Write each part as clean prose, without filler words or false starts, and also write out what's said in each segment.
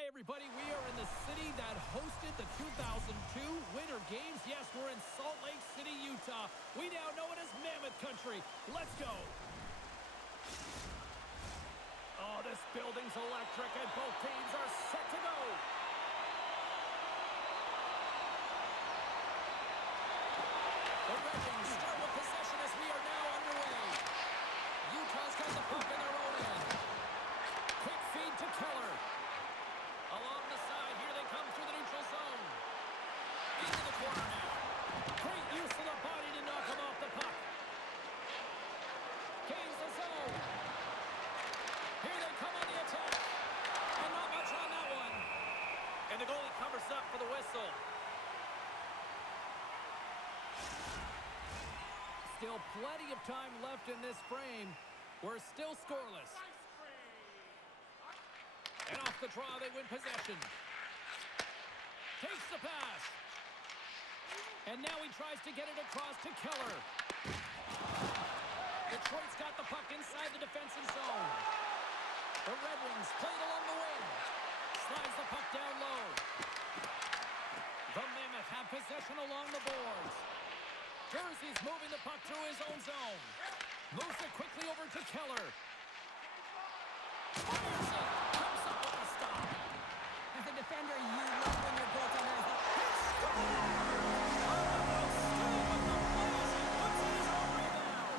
Hi, everybody. We are in the city that hosted the 2002 Winter Games. Yes, we're in Salt Lake City, Utah. We now know it as Mammoth Country. Let's go. Oh, this building's electric, and both teams are set to go. The Red Wings start with possession as we are now underway. Utah's got the puck in their own end. Quick feed to Keller. Along the side, here they come through the neutral zone. Into the corner now. Great use of the body to knock him off the puck. Gains the zone. Here they come on the attack. And not much on that one. And the goalie covers up for the whistle. Still plenty of time left in this frame. We're still scoreless. And off the draw, they win possession. Takes the pass. And now he tries to get it across to Keller. Detroit's got the puck inside the defensive zone. The Red Wings play it along the wing. Slides the puck down low. The Mammoth have possession along the boards. Jersey's moving the puck through his own zone. Moves it quickly over to Keller. Fires it. Comes up with a stop. As a defender, you love when your goaltender is the...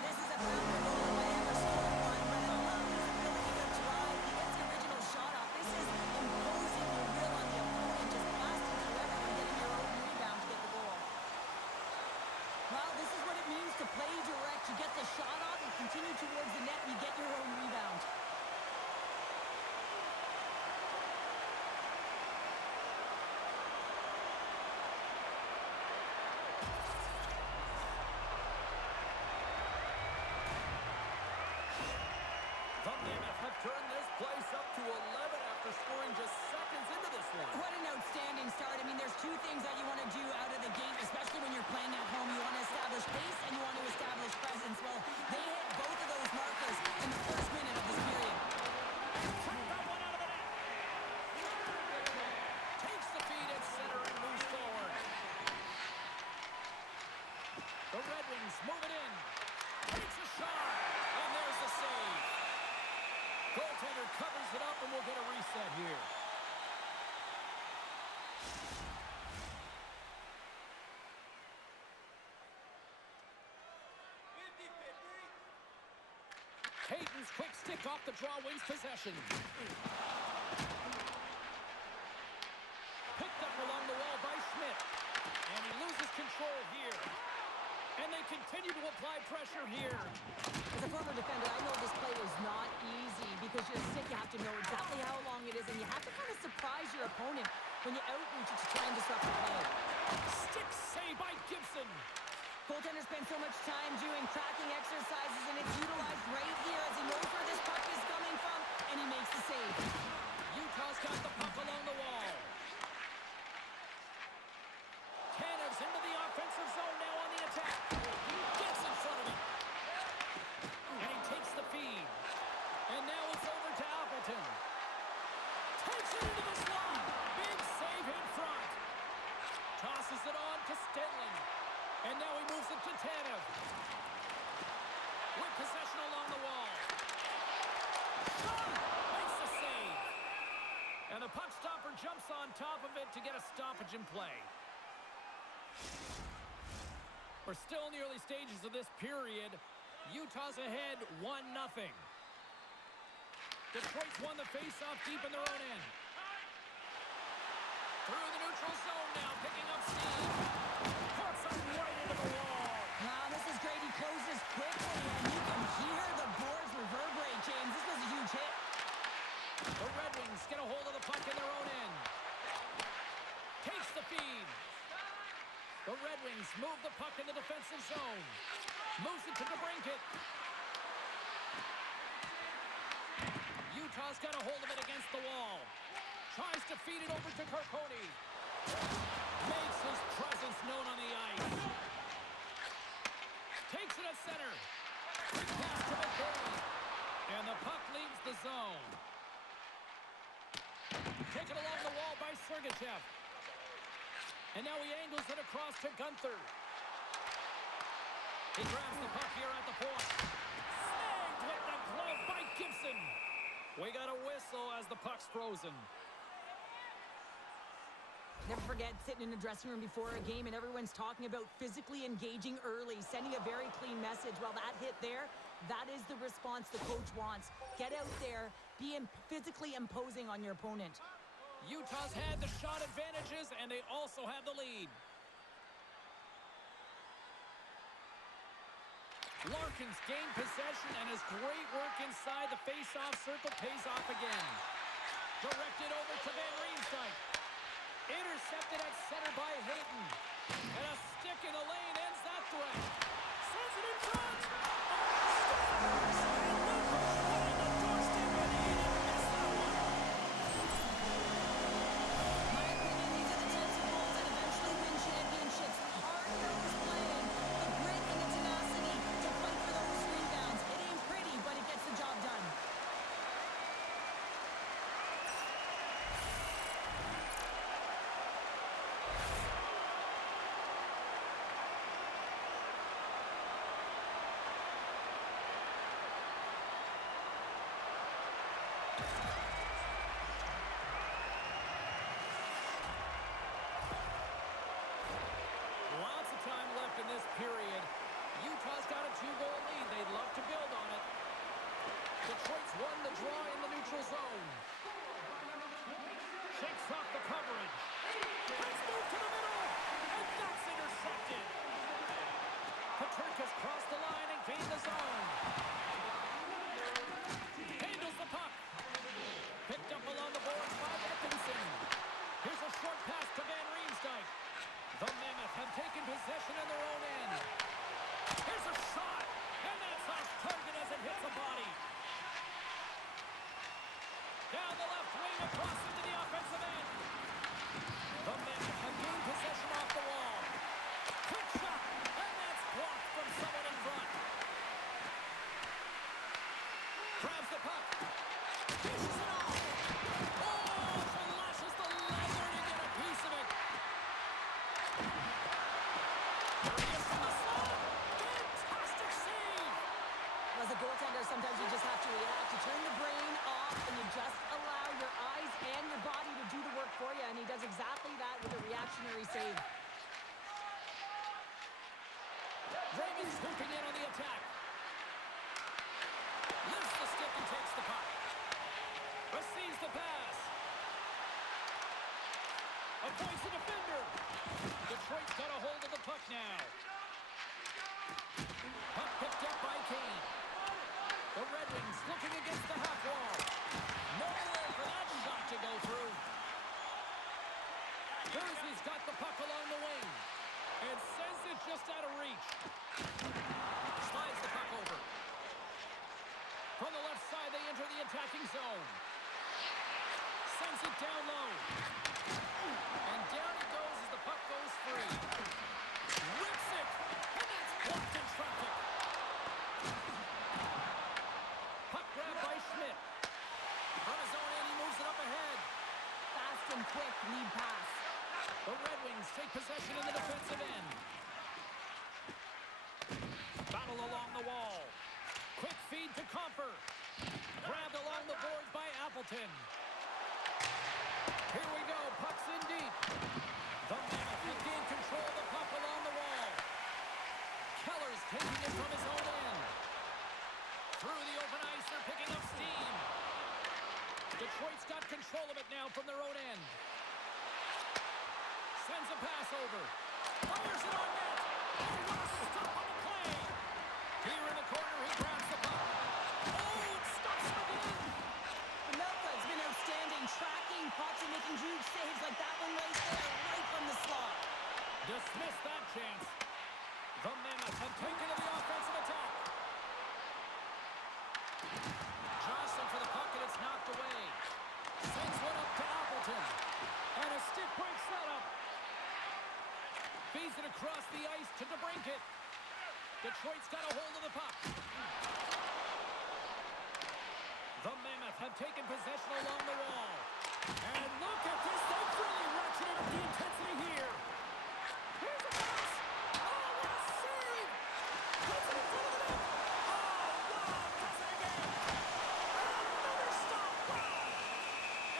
This is a power goal if I ever saw one, but I love his ability to drive. He gets the original shot off. This is imposing your will on the opponent, just blasting through everyone, getting your own rebound to get the goal. Well, this is what it means to play direct. You get the shot off, you continue towards the net, and you get your own rebound. The Mammoth have turned this place up to 11 after scoring just seconds into this one. What an outstanding start. I mean, there's two things that you want to do out of the gate, especially when you're playing at home. You want to establish pace and you want to establish presence. Well, they hit both of those markers in the first minute of this period. Trapped that one out of the net. Takes the feed at center and moves forward. The Red Wings move it in. Takes a shot. And there's the save. Goaltender covers it up, and we'll get a reset here. Hayton's quick stick off the draw wins possession. Picked up along the wall by Schmidt. And he loses control here. And they continue to apply pressure here. As a former defender, I know this play is not easy because you're sick. You have to know exactly how long it is, and you have to kind of surprise your opponent when you outreach it to try and disrupt the play. Stick save by Gibson. Goaltender spends so much time doing tracking exercises, and it's utilized right here as he knows where this puck is coming from, and he makes the save. Utah's got the puck along the wall. Canada's into the offensive zone now on the attack. He gets in front of him. And he takes the feed. And now it's over to Appleton. Takes it into the slot. Big save in front. Tosses it on to Stenlin. And now he moves it to Tanev. With possession along the wall. Shot! Makes the save. And the puck stopper jumps on top of it to get a stoppage in play. We're still in the early stages of this period. Utah's ahead 1-0. Detroit's won the faceoff deep in their own end. Through the neutral zone now, picking up steam. Puts it right into the wall. Wow, this is great. He closes quickly, and you can hear the boards reverberate, James. This was a huge hit. The Red Wings get a hold of the puck in their own end. Takes the feed. The Red Wings move the puck in the defensive zone. Moves it to DeBrincat. Utah's got a hold of it against the wall. Tries to feed it over to Carcone. Makes his presence known on the ice. Takes it at center. Quick pass to McDavid. And the puck leaves the zone. Taken along the wall by Sergachev. And now he angles it across to Gunther. He grabs the puck here at the point. Snagged with the glove by Gibson. We got a whistle as the puck's frozen. Never forget sitting in a dressing room before a game and everyone's talking about physically engaging early, sending a very clean message. Well, that hit there, that is the response the coach wants. Get out there, be physically imposing on your opponent. Utah's had the shot advantages, and they also have the lead. Larkin's gained possession, and his great work inside the face-off circle pays off again. Directed over to Van Riemsdyk. Intercepted at center by Hayton. And a stick in the lane ends that threat. Sends it in front. Scores! And Lucas right on the doorstep, and he didn't miss that one. My opinion, these are the types of goals that eventually win championships. Hard-nosed playing, the grit and the tenacity to fight for those rebounds. It ain't pretty, but it gets the job done. Lots of time left in this period. Utah's got a 2-goal lead. They'd love to build on it. Detroit's won the draw in the neutral zone. Shakes off the coverage. Let's move to the middle. And that's intercepted. Paterka's crossed the line and gained the zone. Handles the puck. Picked up along the boards by Atkinson. Here's a short pass to Van Riemsdyk. The Mammoth have taken possession in their own end. Here's a shot, and that's off target as it hits a body. Down the left wing, across into the offensive end. The Mammoth have gained possession off the wall. Quick shot, and that's blocked from someone in front. Grabs the puck. Dishes it off. Oh, flashes the leather to get a piece of it. As a goaltender, sometimes you just have to react. You turn the brain off and you just allow your eyes and your body to do the work for you, and he does exactly that with a reactionary save. Ravens swooping in on the attack. Lifts the stick and takes the puck. Receives the pass. Avoids the defender. Detroit's got a hold of the puck now. Puck picked up by Kane. The Red Wings looking against the half wall. No way for that shot to go through. Jersey's got the puck along the wing and sends it just out of reach. Slides the puck over. From the left side, they enter the attacking zone. Sends it down low. And down it goes as the puck goes free. Rips it, and that's blocked in traffic. Puck grab by Schmidt. From his own end, he moves it up ahead. Fast and quick lead pass. The Red Wings take possession in the defensive end. Battle along the wall. Quick feed to Comfer. Grabbed along the boards by Appleton. Here we go, puck's in deep. The Mammoth have gained control of the puck along the wall. Keller's taking it from his own end. Through the open ice, they're picking up steam. Detroit's got control of it now from their own end. Sends a pass over. Fires it on net. Oh, what a stop on the play. Here in the corner, he grabs the puck. Oh, it stops him again. Melka's been outstanding, tracking pucks and making huge saves like that one right there, right from the slot. Dismiss that chance. The Mammoth have taken to the offensive attack. Jostling for the puck, and it's knocked away. Sends one up to Appleton. And a stick breaks that up. Feeds it across the ice to DeBrincat. Detroit's got a hold of the puck. The Mammoth have taken possession along the wall. And look at this. They've really ratcheted up the intensity here. Here's a pass. Oh, what a save. Puts it in front of the net. Oh, wow. Does it again. And another stop. Wow.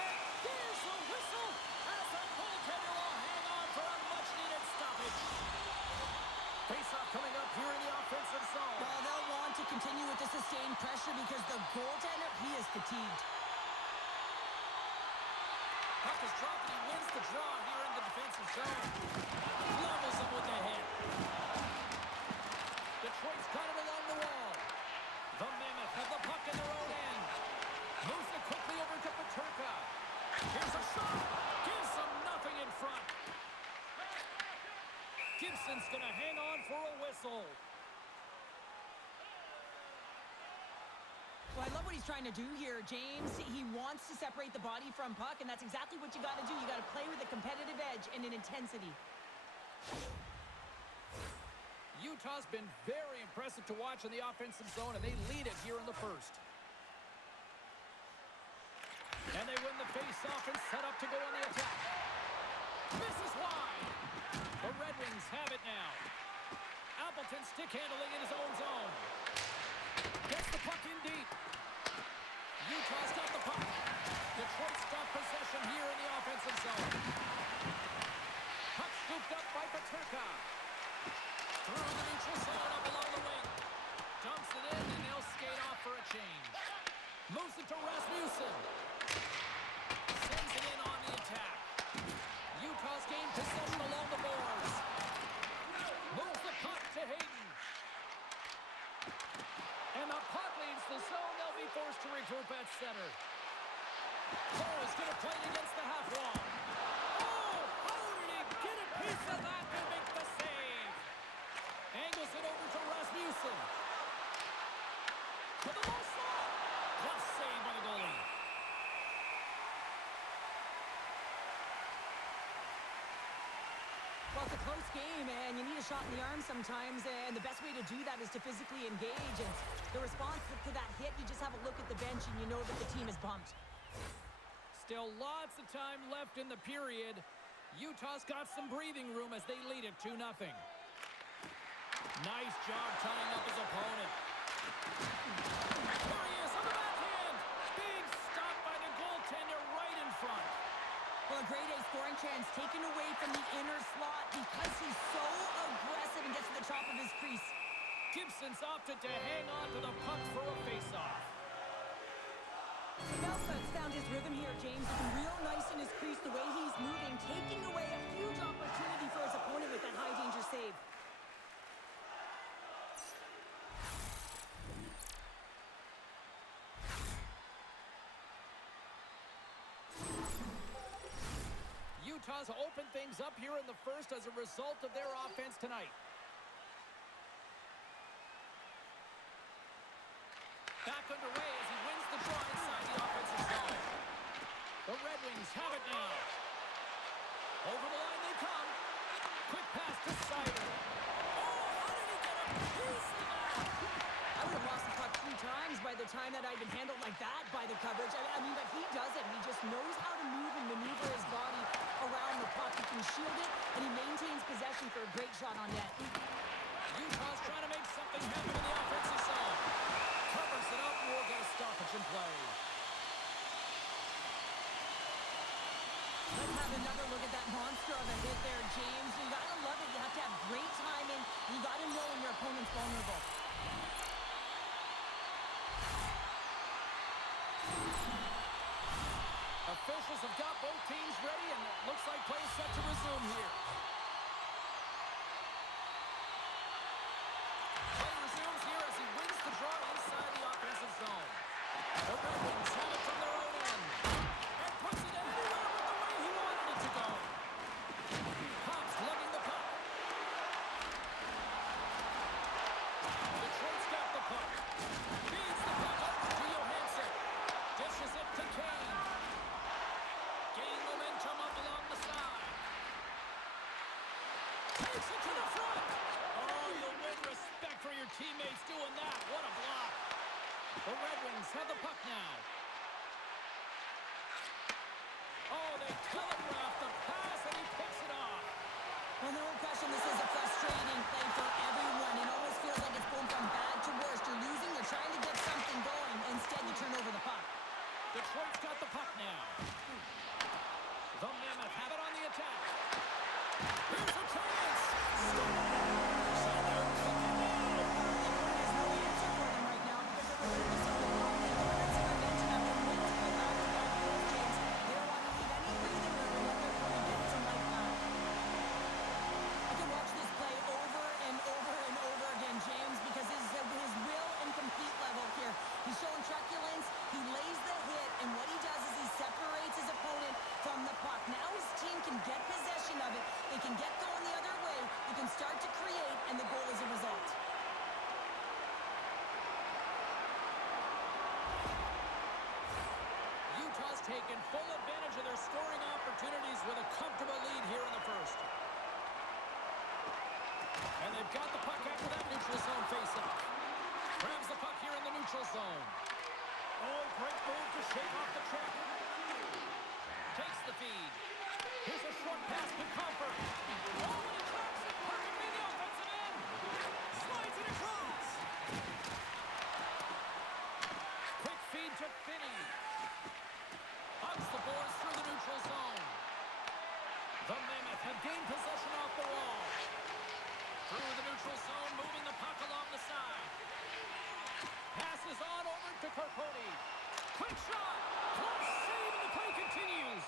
And there's a whistle as the goaltender will hang on for a much-needed stoppage. Face-off coming up here in the offensive zone. Well, they'll want to continue with the sustained pressure because the goaltender, he is fatigued. Puck is dropped and he wins the draw here in the defensive zone. Levels him with the hit. Detroit's got it along the wall. The Mammoth have the puck in their own end. Moves it quickly over to Peterka. Here's a shot. Gives them nothing in front. Gibson's going to hang on for a whistle. Well, I love what he's trying to do here, James. He wants to separate the body from puck, and that's exactly what you got to do. You got to play with a competitive edge and an intensity. Utah's been very impressive to watch in the offensive zone, and they lead it here in the first. And they win the face-off and set up to go on the attack. Misses wide. The Red Wings have it now. Appleton stick handling in his own zone. Gets the puck in deep. Utah's got the puck. Detroit's got possession here in the offensive zone. Puck scooped up by Peterka. Through the neutral zone up along the wing. Dumps it in and they'll skate off for a change. Moves it to Rasmussen. Sends it in on the attack. Utah's gained possession along the boards. Moves the puck to Hayden. And the puck leaves the zone. They'll be forced to regroup at center. Cole's going to play it against the half wall. Oh, how did he get a piece of that and make the save? Angles it over to Rasmussen. To the low side. Tough save by the goalie. Well, it's a close game, and you need a shot in the arm sometimes, and the best way to do that is to physically engage. And the response to that hit, you just have a look at the bench, and you know that the team is bumped. Still lots of time left in the period. Utah's got some breathing room as they lead it 2-0. Nice job tying up his opponent. There he is on the backhand. Big stop by the goaltender right in front. Well, a grade A scoring chance taken away from the inner slot because he's so aggressive and gets to the top of his crease. Gibson's opted to hang on to the puck for a face-off. Belfast's found his rhythm here, James. Looking real nice in his crease, the way he's moving, taking away a huge opportunity for his opponent with that high-danger save. Utah's opened things up here in the first as a result of their offense tonight. Back underway as he wins the draw inside the offensive zone. The Red Wings have it now. Over the line they come. Quick pass to Sider. Oh, how did he get a piece of that? I would have lost the puck 3 times by the time that I'd been handled like that by the coverage. I mean, but he does it. He just knows how to move and maneuver his body around the puck. He can shield it, and he maintains possession for a great shot on net. Utah's trying to make something happen in the offensive zone. Covers it up, and we'll get a stoppage in play. Let's have another look at that monster of a hit there, James. You gotta love it. You have to have great timing. You gotta know when your opponent's vulnerable. Officials have got both teams ready, and it looks like play is set to resume here. Play resumes here as he wins the draw inside the offensive zone. The Red Wings have it from their own end. And puts it anywhere but the way he wanted it to go. Pops lugging the puck. Detroit's got the puck. Feeds the puck over to Johansson. Dishes it to Kane. Gain momentum up along the side. He lays the hit, and what he does is he separates his opponent from the puck. Now his team can get possession of it. They can get going the other way. They can start to create, and the goal is a result. Utah's taken full advantage of their scoring opportunities with a comfortable lead here in the first. And they've got the puck after that neutral zone faceoff. Grabs the puck here in the neutral zone. Oh, great move to shake off the check. Takes the feed. Here's a short pass to Comfort. Oh, and he tracks it perfectly in the offensive end. Slides it across. Quick feed to Finney. Hugs the boards through the neutral zone. The Mammoth have gained possession off the wall. Through the neutral zone, moving the puck along the side. Passes on over to Carponi. Quick shot. Close save, and the play continues.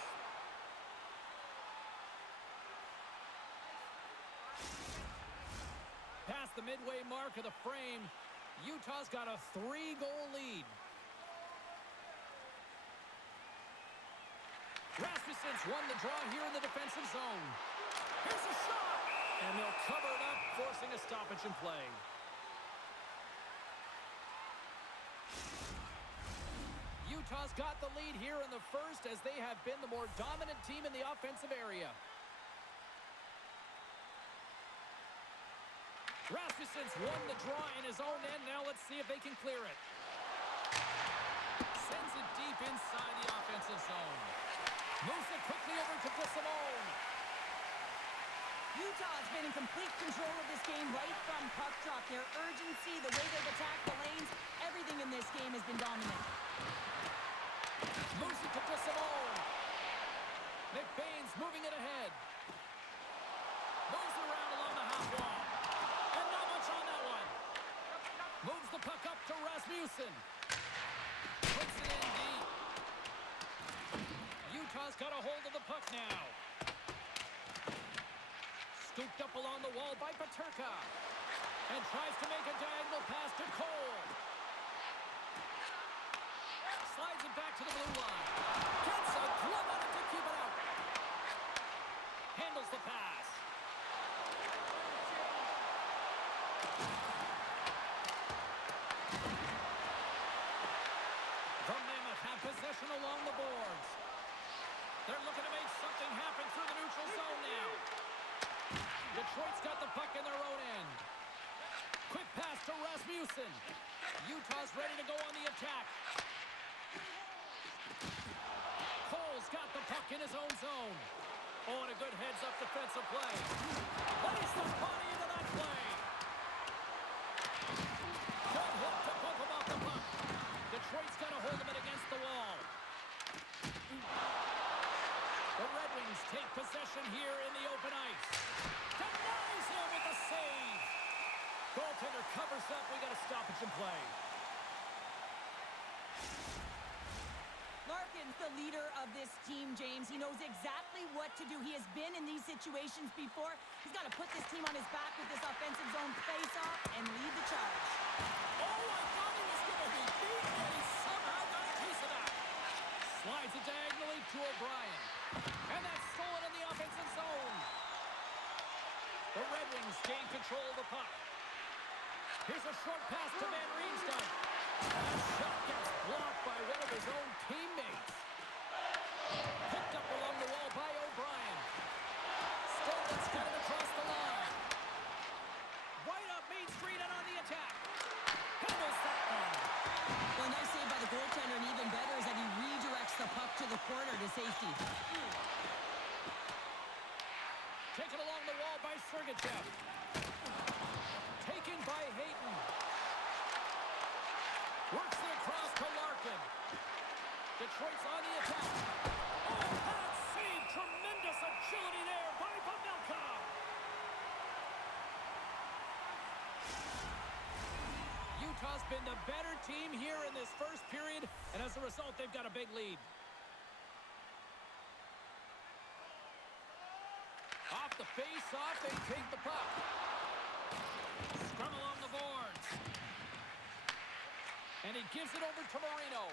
Past the midway mark of the frame, Utah's got a 3-goal lead. Rasmussen's won the draw here in the defensive zone. Here's a shot. And they'll cover it up, forcing a stoppage in play. Utah's got the lead here in the first as they have been the more dominant team in the offensive area. Rasmussen's won the draw in his own end. Now let's see if they can clear it. Sends it deep inside the offensive zone. Moves it quickly over to DeSimone. Utah's been in complete control of this game right from puck drop. Their urgency, the way they've attacked the lanes, everything in this game has been dominant. Moves it to DeSimone. McBain's moving it ahead. Moves it around along the half wall. And not much on that one. Moves the puck up to Rasmussen. Puts it in deep. Utah's got a hold of the puck now. Scooped up along the wall by Peterka. And tries to make a diagonal pass to Cole. Slides it back to the blue line. Gets a glove on it to keep it out. Handles the pass. The Mammoth have possession along the boards. They're looking to make something happen through the neutral zone now. Detroit's got the puck in their own end. Quick pass to Rasmussen. Utah's ready to go on the attack. Cole's got the puck in his own zone. Oh, and a good heads-up defensive play. Plays the body into that play. Good hit to poke him off the puck. Detroit's got a hold of it against the wall. The Red Wings take possession here in the open ice. Denies him with the save. Goaltender covers up. We got a stoppage in play. Larkin's the leader of this team, James. He knows exactly what to do. He has been in these situations before. He's got to put this team on his back with this offensive zone face-off and lead the charge. Oh, I thought he was going to be beat, and he somehow got a piece of that. Slides it diagonally to O'Brien. And that's stolen in the offensive zone. The Red Wings gain control of the puck. Here's a short pass to Van Riemsdyk. That shot gets blocked by one of his own teammates. Picked up along the wall by O'Brien. Stolen's got it across the line. Right up Main Street and on the attack. Handles that one. Well, nice save by the goaltender, and even better is that he redirects the puck to the corner to safety. Taken along the wall by Sergachev. Taken by Hayton. Works it across to Larkin. Detroit's on the attack. Oh, that save! Tremendous agility there by Pavelka. Utah's been the better team here in this first period, and as a result, they've got a big lead. Off the face-off, they take the puck. Scrum along the boards. And he gives it over to Marino.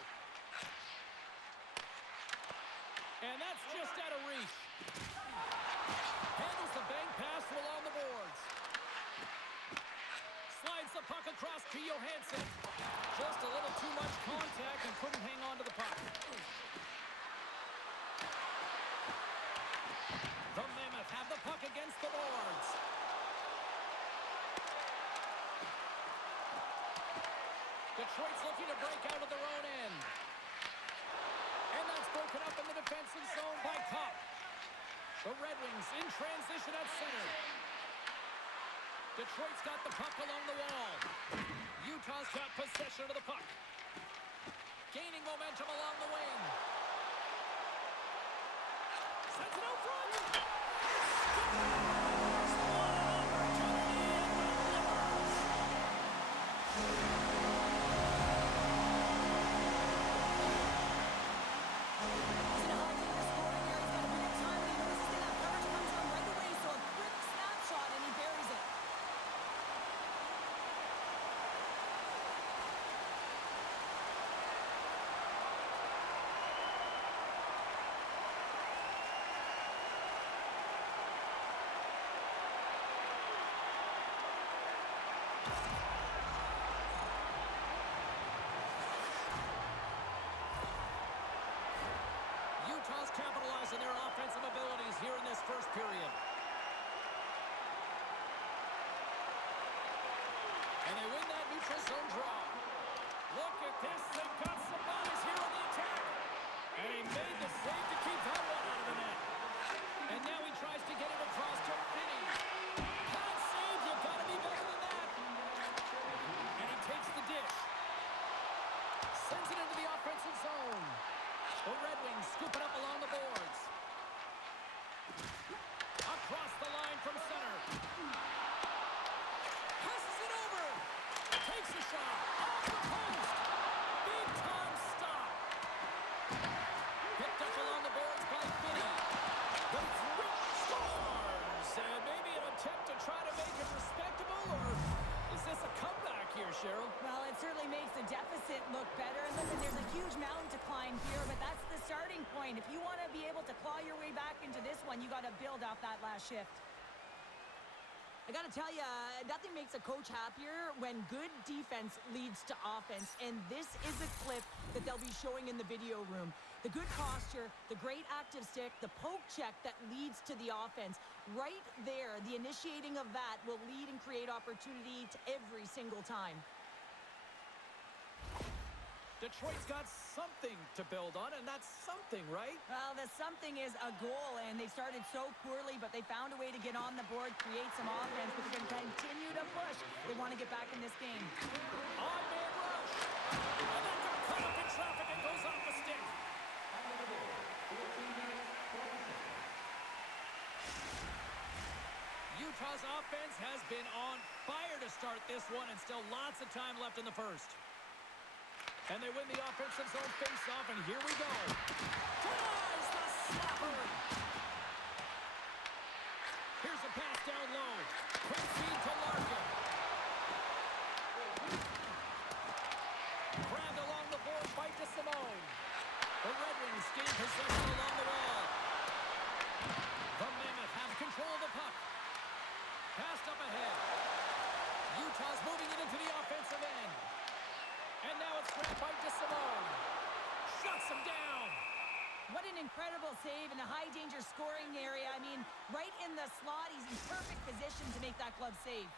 And that's just out of reach. Handles the bank pass along the boards. Slides the puck across to Johansson. Just a little too much contact and couldn't hang on to the puck. The Mammoth have the puck against the boards. Detroit's looking to break out of their own end. And that's broken up in the defensive zone by Cup. The Red Wings in transition at center. Detroit's got the puck along the wall. Utah's got possession of the puck. Gaining momentum along the wing. Sends it out front. Scores! What an opportunity and delivers. He's in a high danger scoring area. He's got a bit of time, and he notices that coverage comes on right away, so a quick snapshot, and he buries it. Utah's capitalizing their offensive abilities here in this first period. And they win that neutral zone draw. Look at this. They've got some bodies here on the attack. And he made the save to keep that one out of the net. And now he tries to get it across to Finney. Hot save. You've got to be better than that. And he takes the dish. Sends it into the offensive zone. The Red Wings scoop it up along the boards. Across the line from center. Passes it over. Takes a shot. Off the post. Big time stop. Picked up along the boards by Finney. The three scores. And maybe an attempt to try to make it respectable, or is this a comeback here, Cheryl? Well, it certainly makes the deficit look better. And listen, there's a huge mountain to climb here, but that's the starting point. If you want to be able to claw your way back into this one, you got to build off that last shift. I got to tell you, nothing makes a coach happier when good defense leads to offense, and this is a clip that they'll be showing in the video room. The good posture, the great active stick, the poke check that leads to the offense. Right there, the initiating of that will lead and create opportunity to every single time. Detroit's got something to build on, and that's something, right? Well, the something is a goal, and they started so poorly, but they found a way to get on the board, create some offense, but they're going to continue to push. They want to get back in this game. On-man rush. And that got caught up in traffic and goes off the stick. Utah's offense has been on fire to start this one, and still lots of time left in the first. And they win the offensive zone face-off, and here we go. Drives the slapper. Here's a pass down low. Quick feed to Larkin. Grabbed along the boards by DeSimone. The Red Wings gain possession along the wall. The Mammoth have control of the puck. Passed up ahead. Utah's moving it into the offensive end. And now it's grabbed by DeSimone. Shuts him down. What an incredible save in a high-danger scoring area. I mean, right in the slot, he's in perfect position to make that glove save.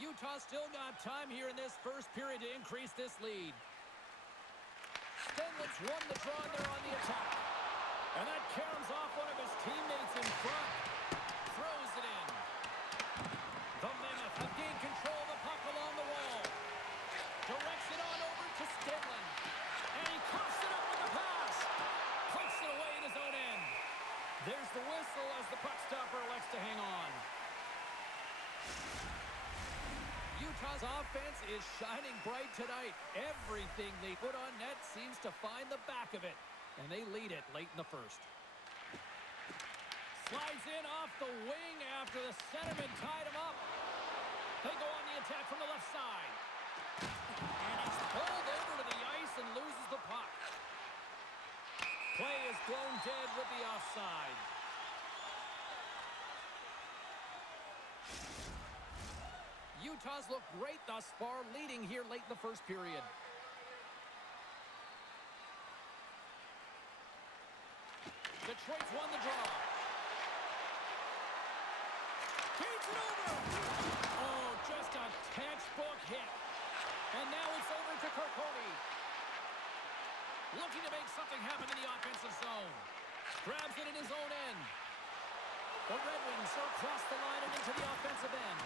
Utah still got time here in this first period to increase this lead. Stenlitz won the draw there on the attack. And that caroms off one of his teammates in front. Throws it in. The Mammoth have gained control of the puck along the wall. Directs it on over to Stenlin. And he coughs it up with the pass. Puts it away in his own end. There's the whistle as the puck stopper elects to hang on. Utah's offense is shining bright tonight. Everything they put on net seems to find the back of it. And they lead it late in the first. Slides in off the wing after the centerman tied him up. They go on the attack from the left side. And he's pulled over to the ice and loses the puck. Play is thrown dead with the offside. Utah's looked great thus far, leading here late in the first period. Detroit's won the draw. Feeds it over. Oh, just a textbook hit. And now it's over to Kirkoni. Looking to make something happen in the offensive zone. Grabs it in his own end. The Red Wings are across the line and into the offensive end.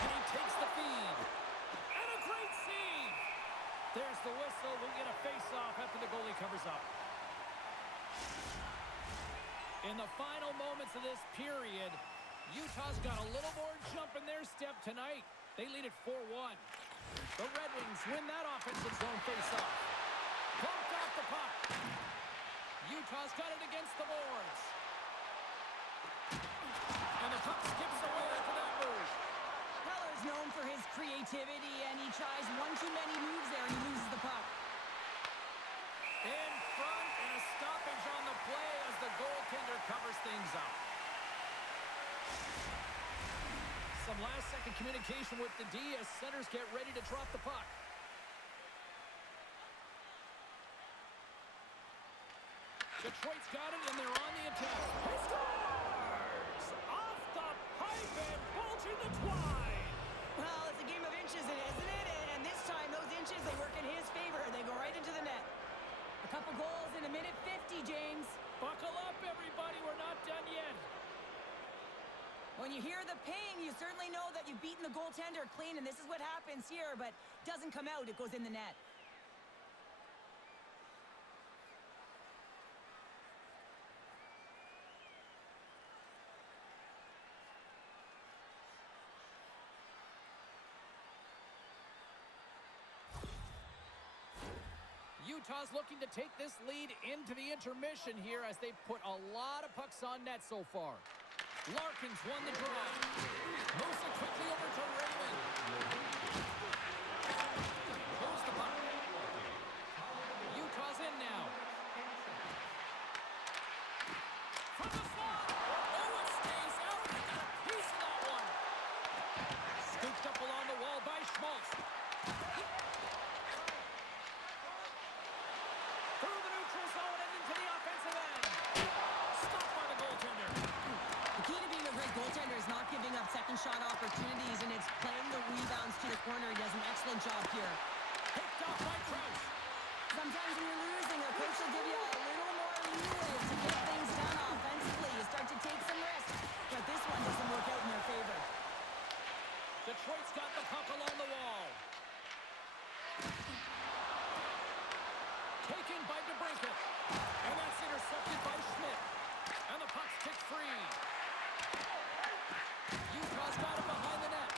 And he takes the feed. And a great save. There's the whistle. We'll get a face-off after the goalie covers up. In the final moments of this period, Utah's got a little more jump in their step tonight. They lead at 4-1. The Red Wings win that offensive zone face-off. Pumped off the puck. Utah's got it against the boards. And the puck skips away after that move. Heller's known for his creativity, and he tries one too many moves there, and he loses the puck. In front, and a stoppage on the play as the goaltender covers things up. Some last-second communication with the D as centers get ready to drop the puck. Detroit's got it, and they're on the attack. He scores! Off the pipe and bulging the twine. Well, it's a game of inches, isn't it? And this time, those inches, they work in his favor. They go right into the net. A couple goals in a minute 50, James. Buckle up, everybody. We're not done yet. When you hear the ping, you certainly know that you've beaten the goaltender clean, and this is what happens here, but it doesn't come out. It goes in the net. Utah's looking to take this lead into the intermission here as they've put a lot of pucks on net so far. Larkin's won the draw. Moves it quickly over to Raymond. Moves the puck. Utah's in now. From the slot. Oh, it stays out. He got a piece of that one. Scooped up along the wall by Schmaltz. Through the neutral zone and into the offensive end. Stopped by the goaltender. The key to being a great goaltender is not giving up second shot opportunities, and it's playing the rebounds to the corner. He does an excellent job here. Picked off by Krause. Sometimes when you're losing, a coach will give you a little more leeway to get things done offensively. You start to take some risks, but this one doesn't work out in their favor. Detroit's got the puck along the wall. Taken by DeBrincat. And that's intercepted by Schmidt. And the puck's kicked free. Utah's got it behind the net.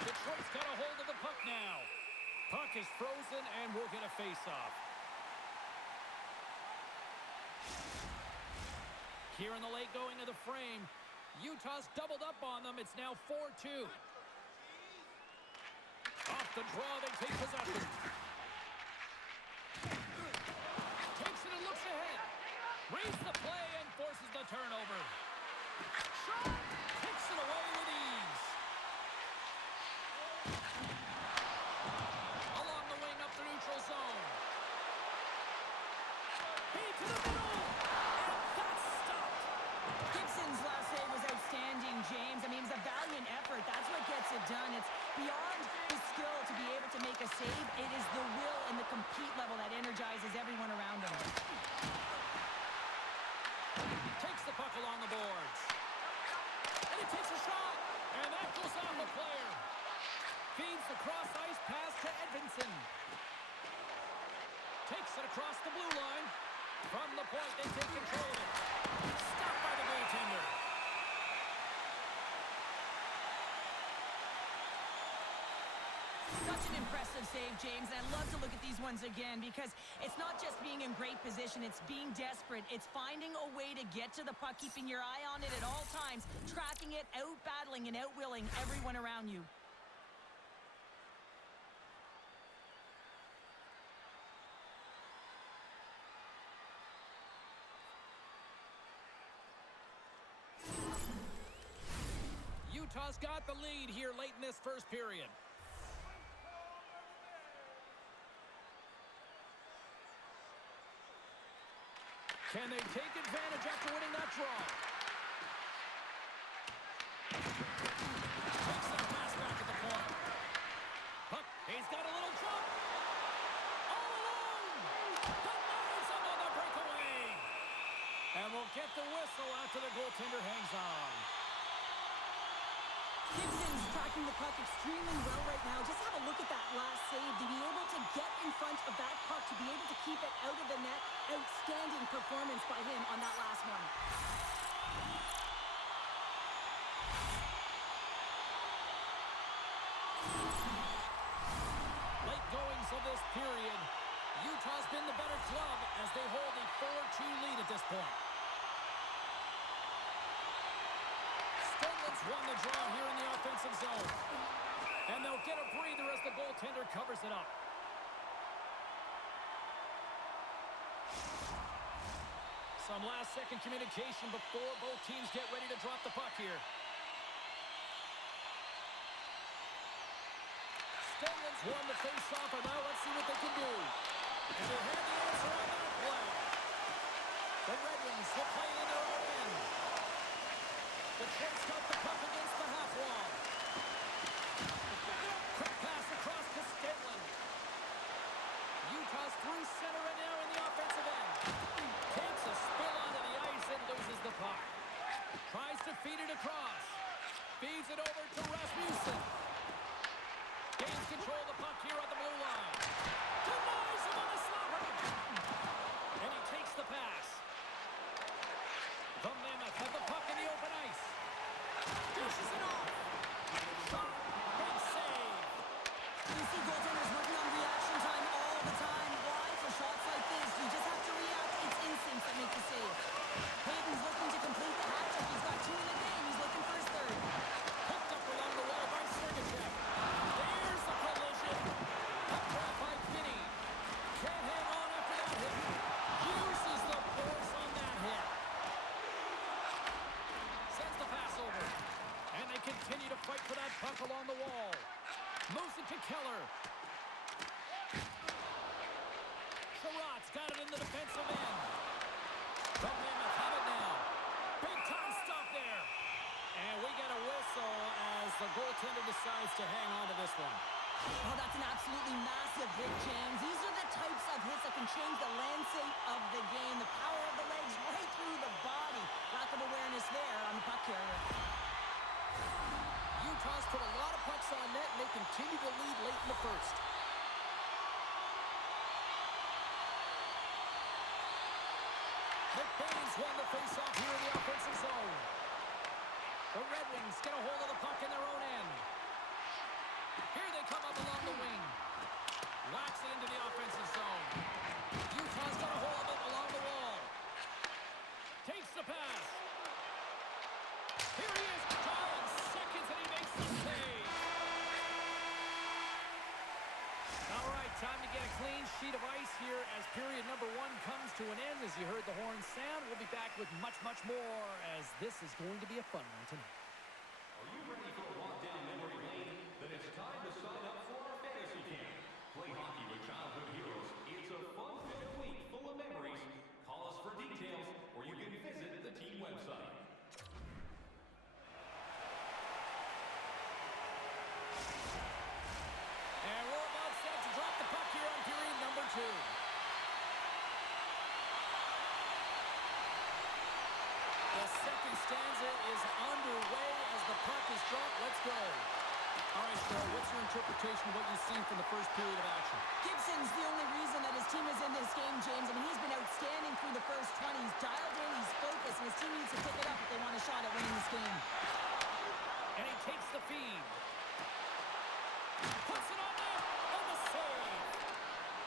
Detroit's got a hold of the puck now. Puck is frozen, and we'll get a face-off. Here in the late going of the frame, Utah's doubled up on them. It's now 4-2. Off the draw, they take possession. Takes it and looks ahead. Reads the play and forces the turnover. Shot! Takes it away with ease. Along the wing up the neutral zone. Feed to the middle. And that's stopped. Gibson's last save was outstanding, James. I mean, it's a valiant effort. That's what gets it done. It's beyond the skill to be able to make a save. It is the will and the compete level that energizes everyone around him. Takes the puck along the boards. And he takes a shot. And that goes off a player. Feeds the cross-ice pass to Edvinson. Takes it across the blue line. From the point, they take control of it. Stopped by the goaltender. Such an impressive save, James, and I love to look at these ones again because it's not just being in great position, it's being desperate. It's finding a way to get to the puck, keeping your eye on it at all times, tracking it, out-battling and out-willing everyone around you. Utah's got the lead here late in this first period. Can they take advantage after winning that draw? Takes the pass back at the point. Puck, he's got a little jump. All alone. Denies him on the breakaway. And we'll get the whistle after the goaltender hangs on. Gibson's tracking the puck extremely well right now. Just have a look at that last save. To be able to get in front of that puck, to be able to keep it out of the net. Outstanding performance by him on that last one. Late goings of this period. Utah's been the better club as they hold a 4-2 lead at this point. Stenlin's won the draw here in the offensive zone. And they'll get a breather as the goaltender covers it up. Some last-second communication before both teams get ready to drop the puck here. Stenlin's won the face-off, and now let's see what they can do. And they have the answer on that play. The Red Wings will play it in their own end. The Trents got the puck against the half wall. Quick pass across to Stenlin. Utah's through center and now in the offensive end. Takes a spill onto the ice and loses the puck. Tries to feed it across. Feeds it over to Rasmussen. Gains control of the puck here on the blue line. Denies him on the slapper. And he takes the pass. The Mammoth have the puck in the open ice. Dishes it off. Shot. Big save. You see goaltenders working on reaction time all the time. Why? For shots like this, you just have to react. It's instincts that make the save. Hayden's looking to complete the hat trick. He's got 2 in the game. He's looking for his third. Picked up along the wall by Sergachev. There's the collision. Puck grab by Finney. Can't hang on after that hit. Uses the force on that hit. Sends the pass over. And they continue to fight for that puck along the wall. Moves it to Keller. Sherratt's got it in the defensive end. The Mammoth have it now. Big time stop there. And we get a whistle as the goaltender decides to hang on to this one. Oh, that's an absolutely massive hit, James. These are the types of hits that can change the landscape of the game. The power of the legs right through the body. Lack of awareness there on the puck carrier. Utah's put a lot of pucks on net, and they continue to lead late in the first. McBain's won the faceoff here in the offensive zone. The Red Wings get a hold of the puck in their own end. Here they come up along the wing. Whacks it into the offensive zone. Utah's got a hold of it along the wall. Takes the pass. Here he is. Collins seconds and he makes the save. All right, time to get a clean sheet of ice here as period number 1 comes to an end. As you heard the horn sound, we'll be back with much, much more as this is going to be a fun one tonight. Are you ready for a walk down memory lane? Then it's time to sign up for our fantasy camp. Play hockey with childhood heroes. It's a fun-filled week full of memories. Call us for details, or you can visit the team website. And we're about set to drop the puck here on period number 2. The second stanza is underway as the puck is dropped. Let's go. All right, Cheryl, what's your interpretation of what you've seen from the first period of action? Gibson's the only reason that his team is in this game, James. I mean, he's been outstanding through the first 20. He's dialed in, he's focused, and his team needs to pick it up if they want a shot at winning this game. And he takes the feed. Puts it on net, and the save.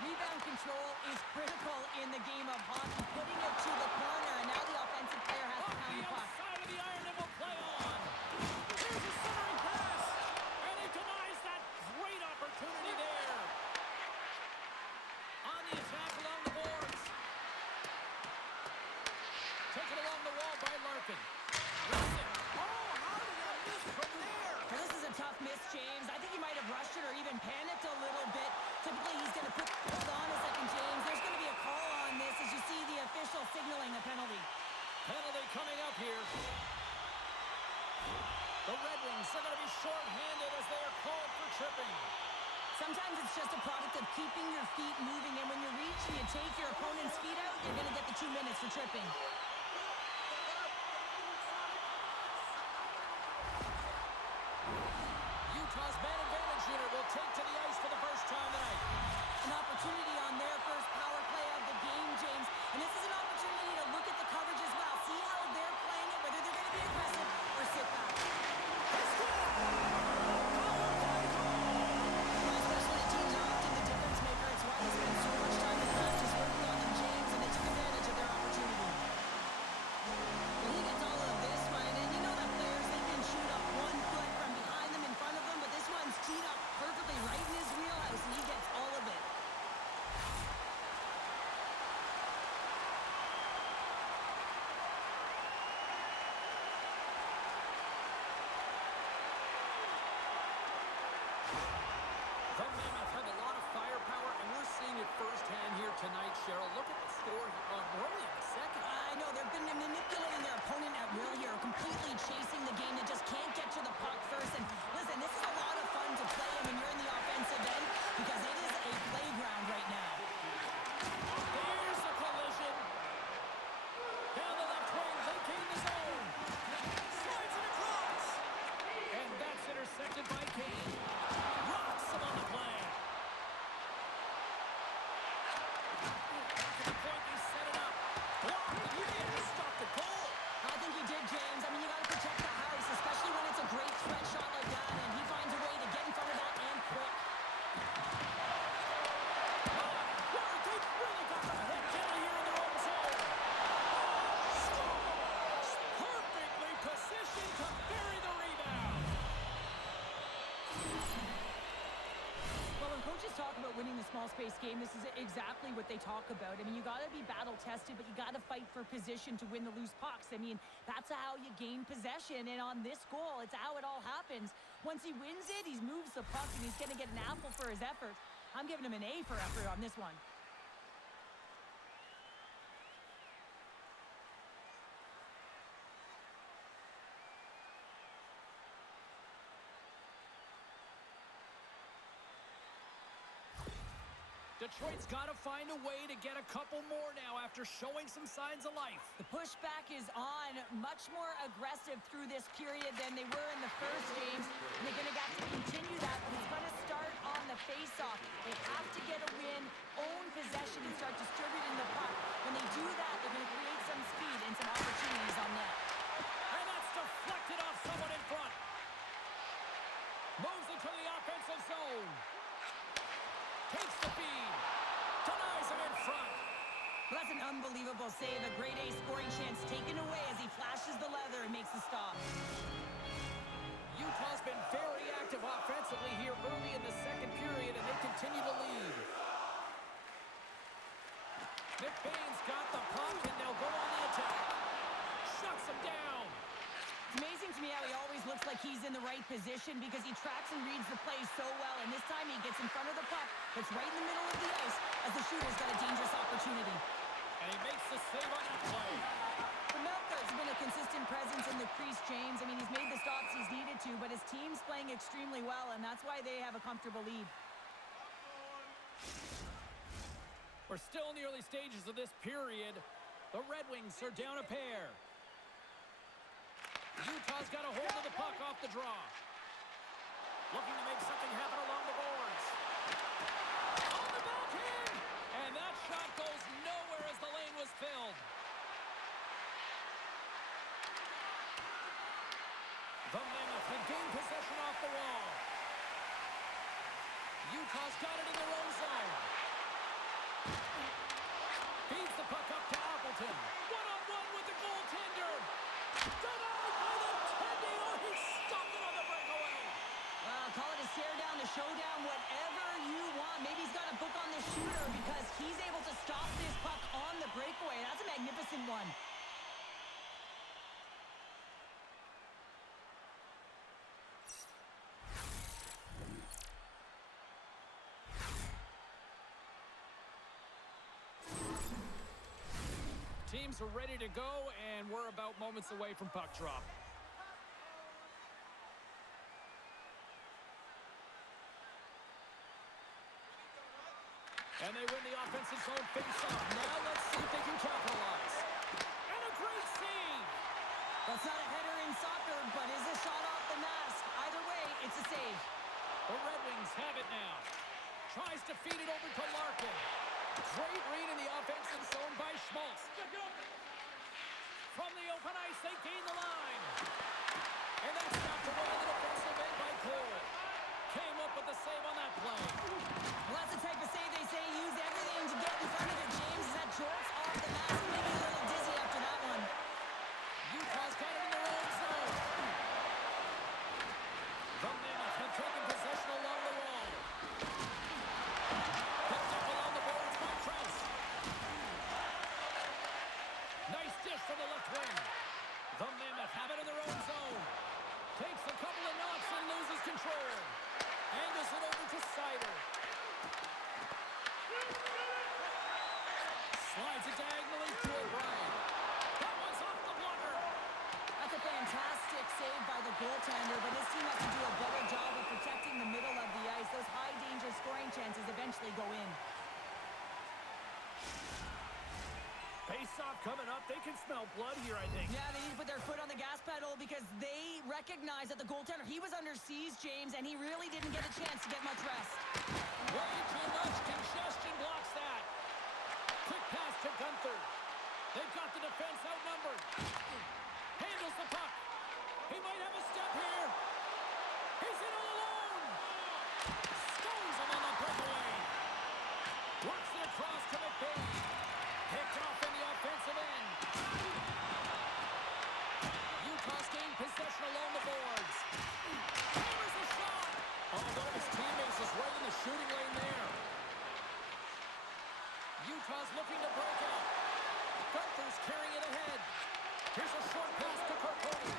Rebound control is critical in the game of hockey. Putting it to the corner, and now the offensive player has to Off pound the the puck. outside of the iron and will play on. Here's a centering pass. And he denies that great opportunity there. On the attack along the boards. Taken along the wall by Larkin. Wilson. Oh, how did that miss from there? Sometimes it's just a product of keeping your feet moving, and when you reach and you take your opponent's feet out, you're going to get the 2 minutes for tripping. Utah's man advantage unit will take to the ice for the first time tonight. An opportunity on their first power play of the game, James. And this is an opportunity to look at the coverage as well. See how they're playing it, whether they're going to be aggressive or sit back. Especially a team not often the difference maker. It's why they spend so much time in practice working on them, James, and they took advantage of their opportunity. Well, he gets all of this, Ryan, and you know that players, they can shoot up 1 foot from behind them, in front of them, but this one's teed up perfectly right in his wheelhouse, and he gets all of it. The Mammoth have a lot of firepower, and we're seeing it firsthand here tonight, Cheryl. Look at the score. We're only in the second. I know, they've been manipulating their opponent at will here, completely chasing the game. They just can't get to the puck first. And listen, this is a lot of fun to play when you're in the offensive end because it is a playground right now. There's a collision. Down the left wing, they gain the zone. Slides it across. And that's intercepted by Kane. Rocks him on the play. Back to the point, they set it up. Blocked, and you can't just stop the goal. I think you did, James. I mean, you got to protect the house, especially when it's a great threat shot like that. And he finds a way to get in front of that and quick. They really got the head down here in their own zone. Scores! Perfectly positioned to bury the rebound. Well, when coaches talk about winning the small space game, this is exactly what they talk about. I mean, you got to be battle tested, but you got to fight for position to win the loose pucks. I mean, that's how you gain possession. And on this goal, it's how it all happens. Once he wins it, he moves the puck, and he's going to get an apple for his effort. I'm giving him an A for effort on this one. Detroit's got to find a way to get a couple more now after showing some signs of life. The pushback is on, much more aggressive through this period than they were in the first, James. And they're going to have to continue that, but it's going to start on the face-off. They have to get a win, own possession, and start distributing the puck. When they do that, they're going to create some speed and some opportunities on net. And that's deflected off someone in front. Moves into the offensive zone. Takes the feed. Denies him in front. Well, that's an unbelievable save. A grade A scoring chance taken away as he flashes the leather and makes the stop. Utah's been very active offensively here early in the second period, and they continue to lead. McBain's got the puck, and they'll go on the attack. Shuts him down. It's amazing to me how he always looks like he's in the right position because he tracks and reads the play so well. And this time he gets in front of the puck. It's right in the middle of the ice as the shooter's got a dangerous opportunity. And he makes the save on that play. The Meltdown's been a consistent presence in the crease, James. I mean, he's made the stops he's needed to, but his team's playing extremely well, and that's why they have a comfortable lead. We're still in the early stages of this period. The Red Wings are down a pair. Utah's got a hold of the puck off the draw. Looking to make something happen along the boards. On the backhand! And that shot goes nowhere as the lane was filled. The Mammoth have gained possession off the wall. Utah's got it in their own zone. Feeds the puck up to Appleton. One-on-one with the goaltender. Denied by the Teddy. Oh, he stopped it on the breakaway. Call it a stare down, a showdown, whatever you want. Maybe he's got a book on the shooter because he's able to stop this puck on the breakaway. That's a magnificent one. Teams are ready to go, and we're about moments away from puck drop. And they win the offensive zone face-off. Now let's see if they can capitalize. And a great save. That's not a header in soccer, but is a shot off the mask. Either way, it's a save. The Red Wings have it now. Tries to feed it over to Larkin. Great read in the offensive zone by Schmaltz. From the open ice, they gain the line. And that's stopped away in the defensive end by Cole. Came up with the save on that play. Well, that's the type of save they say use everything to get in front of it, James. Is that jolts off the mask, maybe a little dizzy after that one. Utah's got it in their own zone. The Mammoth have taken possession along the wall. Picked up along the boards by Krause. Nice dish from the left wing. The Mammoth have it in their own zone. Takes a couple of knocks and loses control. Angles it over to Sider. Slides it diagonally to O'Brien. That one's off the blocker. That's a fantastic save by the goaltender, but his team has to do a better job of protecting the middle of the ice. Those high-danger scoring chances eventually go in. Face-off coming up. They can smell blood here, I think. Yeah, they need to put their foot on the gas pedal because they recognize that the goaltender, he was under siege, James, and he really didn't get a chance to get much rest. Way too much congestion blocks that. Quick pass to Gunther. They've got the defense outnumbered. Handles the puck. He might have a step here. He's in all alone. Stones him on the breakaway. Works it across to McBain. Picked off in the offensive end. Utah's gained possession along the boards. Hammers the shot. Oh, one of his teammates is right in the shooting lane there. Utah's looking to break out. Gunther's carrying it ahead. Here's a short pass to Carponi.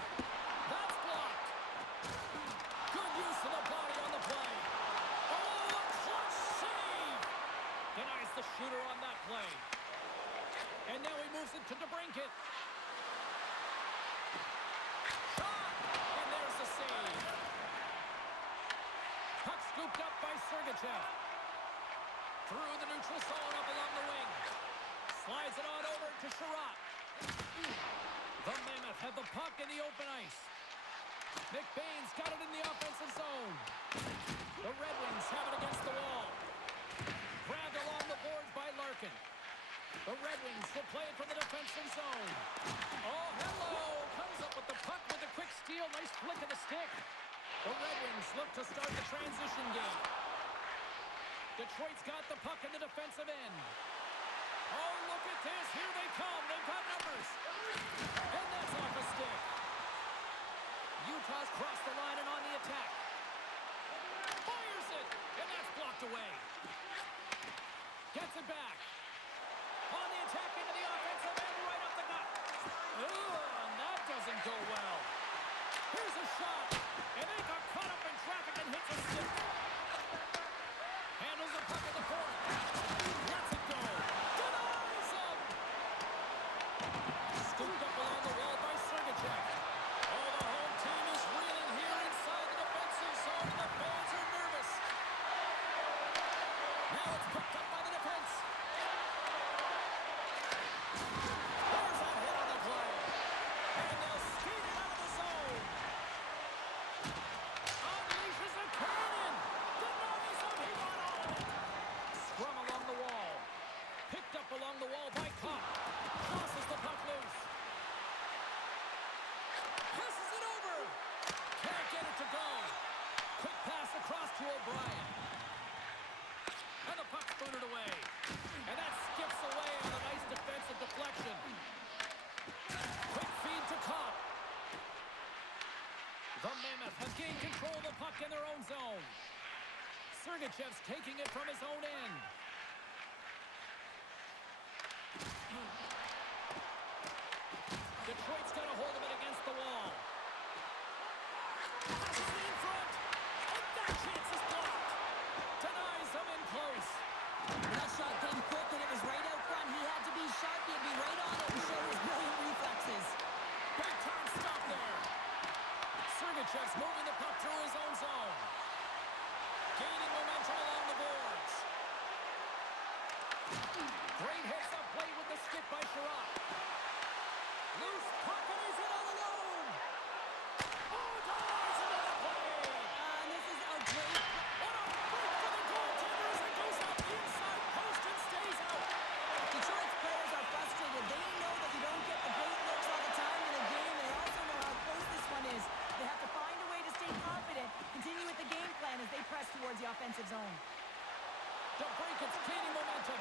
That's blocked. Good use of the body on the play. Oh, a clutch save. Denies the shooter on that play. And now he moves it to DeBrincat. Shot! And there's the save. Puck scooped up by Sergachev. Through the neutral zone up along the wing. Slides it on over to Sherratt. The Mammoth have the puck in the open ice. McBain's got it in the offensive zone. The Red Wings have it against the wall. Grabbed along the boards by Larkin. The Red Wings will play it from the defensive zone. Oh, hello! Comes up with the puck with a quick steal. Nice flick of the stick. The Red Wings look to start the transition game. Detroit's got the puck in the defensive end. Oh, look at this. Here they come. They've got numbers. And that's off a stick. Utah's crossed the line and on the attack. Fires it. And that's blocked away. Gets it back. On the attack into the offensive end, right up the gut. Ooh, and that doesn't go well. Here's a shot. And they got caught up in traffic and hits a stick. Handles the puck at the point. Lets it go. Denies him. Scooped up along the wall by Sergachev. Oh, the home team is reeling here inside the defensive zone. The fans are nervous. Now it's picked up by the defense. There's a hit on the play. And they'll skate it out of the zone. Unleashes a cannon. Denies him. He got all of it. Scrum along the wall. Picked up along the wall by Kopp. Tosses the puck loose. Passes it over. Can't get it to go. Quick pass across to O'Brien. And the puck's booted away. And that skips away on a nice defensive deflection. Quick feed to Kopp. The Mammoth have gained control of the puck in their own zone. Sergachev's taking it from his own end. Detroit's got a hold of it against the wall. Passes it in front. And that chance is blocked. Denies him in close. That shot came quick and it was right out front. He had to be sharp. He had to be right on it and show his brilliant reflexes. Big time stop there. Sergachev's moving the puck through his own zone. Gaining momentum along the boards. Great hits up play with the skip by Sherrod. Loose puck and he's in all alone. Oh, dives into the play. This is a great... What a break for the goaltender as it goes out the inside post and stays out. Detroit's players are frustrated. They know that you don't get the great looks all the time in a game, and they also know how close this one is. They have to find a way to stay confident, continue with the game plan as they press towards the offensive zone. The break, it's gaining momentum.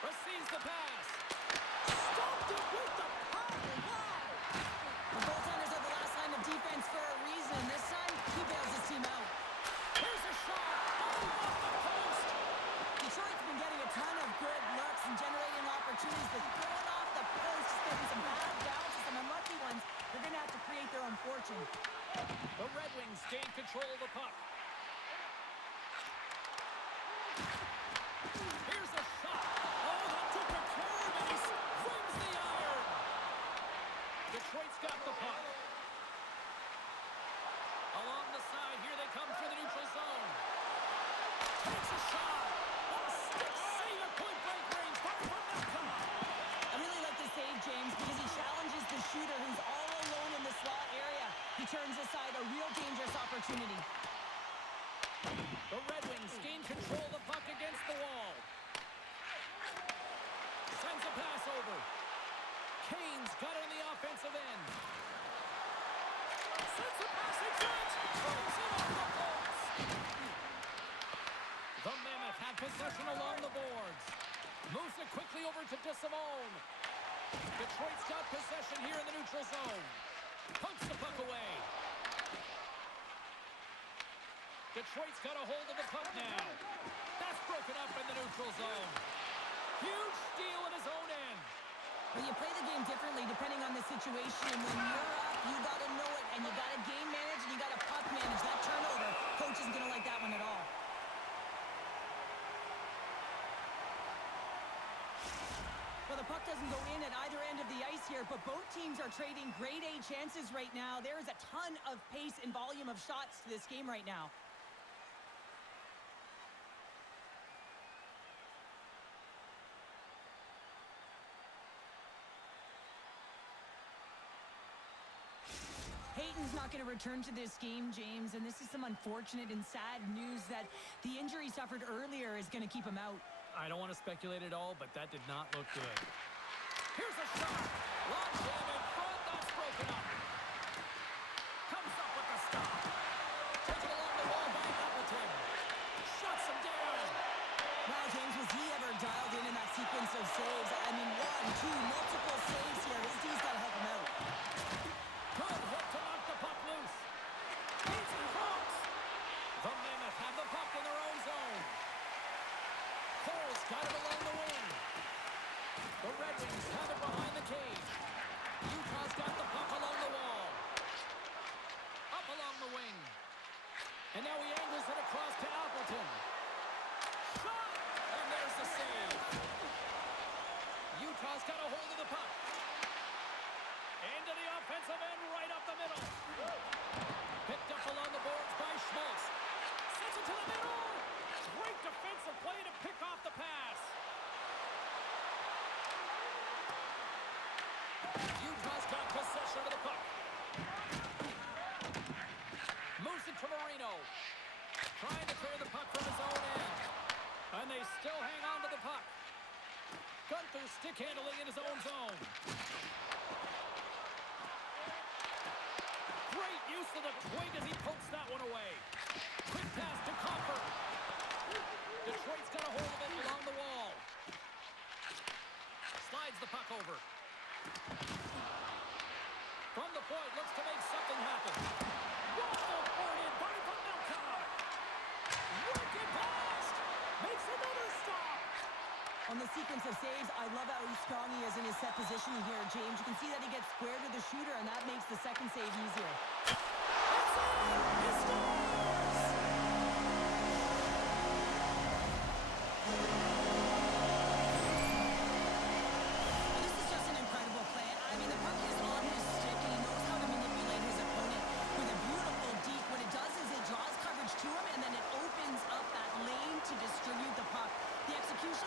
Receives the pass. Stopped it with the power. Wow. The goaltenders are the last line of defense for a reason. This time, he bails his team out. Here's a shot. Oh, off the post. Detroit's been getting a ton of good looks and generating opportunities, but going off the post, just getting some bad bounces, some unlucky ones. They're going to have to create their own fortune. The Red Wings gain control of the puck. Here's a shot. Oh, that took a curve and he swings the iron. Detroit's got the puck. Along the side, here they come through the neutral zone. Takes a shot. Oh, stick save at point-blank range. Far from Malcolm. I really like this save, James, because he challenges the shooter who's all alone in the slot area. He turns aside a real dangerous opportunity. The Red Wings gain control of the puck against the wall. Sends a pass over. Kane's got it on the offensive end. Sends a pass in front. Throws it off the post. The Mammoth have possession along the boards. Moves it quickly over to DeSimone. Detroit's got possession here in the neutral zone. Punts the puck away. Detroit's got a hold of the puck now. That's broken up in the neutral zone. Huge steal in his own end. Well, you play the game differently depending on the situation. And when you're up, you got to know it. And you got to game manage and you got to puck manage. That turnover, coach isn't going to like that one at all. Well, the puck doesn't go in at either end of the ice here, but both teams are trading grade A chances right now. There is a ton of pace and volume of shots to this game right now. Hayton's not going to return to this game, James, and this is some unfortunate and sad news that the injury suffered earlier is going to keep him out. I don't want to speculate at all, but that did not look good. Here's a shot. Long jam in front. That's broken up. Comes up with the stop. Taken along the wall by Appleton. Shuts him down. Wow, James, was he ever dialed in that sequence of saves? I mean, one, two, multiple saves here. His team's got to help him out. Good hit to knock the puck loose. Beats and crooks. The Mammoth have the puck in their own zone. Cole's got it along the wing. The Red Wings have it behind the cage. Utah's got the puck along the wall. Up along the wing. And now he angles it across to Appleton. Shot! And there's the save. Utah's got a hold of the puck. Into the offensive end, right up the middle. Picked up along the boards by Schmaltz. Sends it to the middle. Great defensive play to pick off the pass. Utah's got possession of the puck. Moves it to Marino. Trying to clear the puck from his own end. And they still hang on to the puck. Gunther stick handling in his own zone. Great use of the twig as he pokes that one away. Quick pass to Comfort. Detroit's got a hold of it along the wall. Slides the puck over. From the point, looks to make something happen. Waffle boarded by Pamelka. Wicked pass. Makes another stop. On the sequence of saves, I love how strong he is in his set positioning here, James. You can see that he gets squared with the shooter, and that makes the second save easier. It's in! He scores! This is just an incredible play. I mean, the puck is on his stick, and he knows how to manipulate his opponent with a beautiful deke. What it does is it draws coverage to him, and then it opens up that lane to distribute the puck. The execution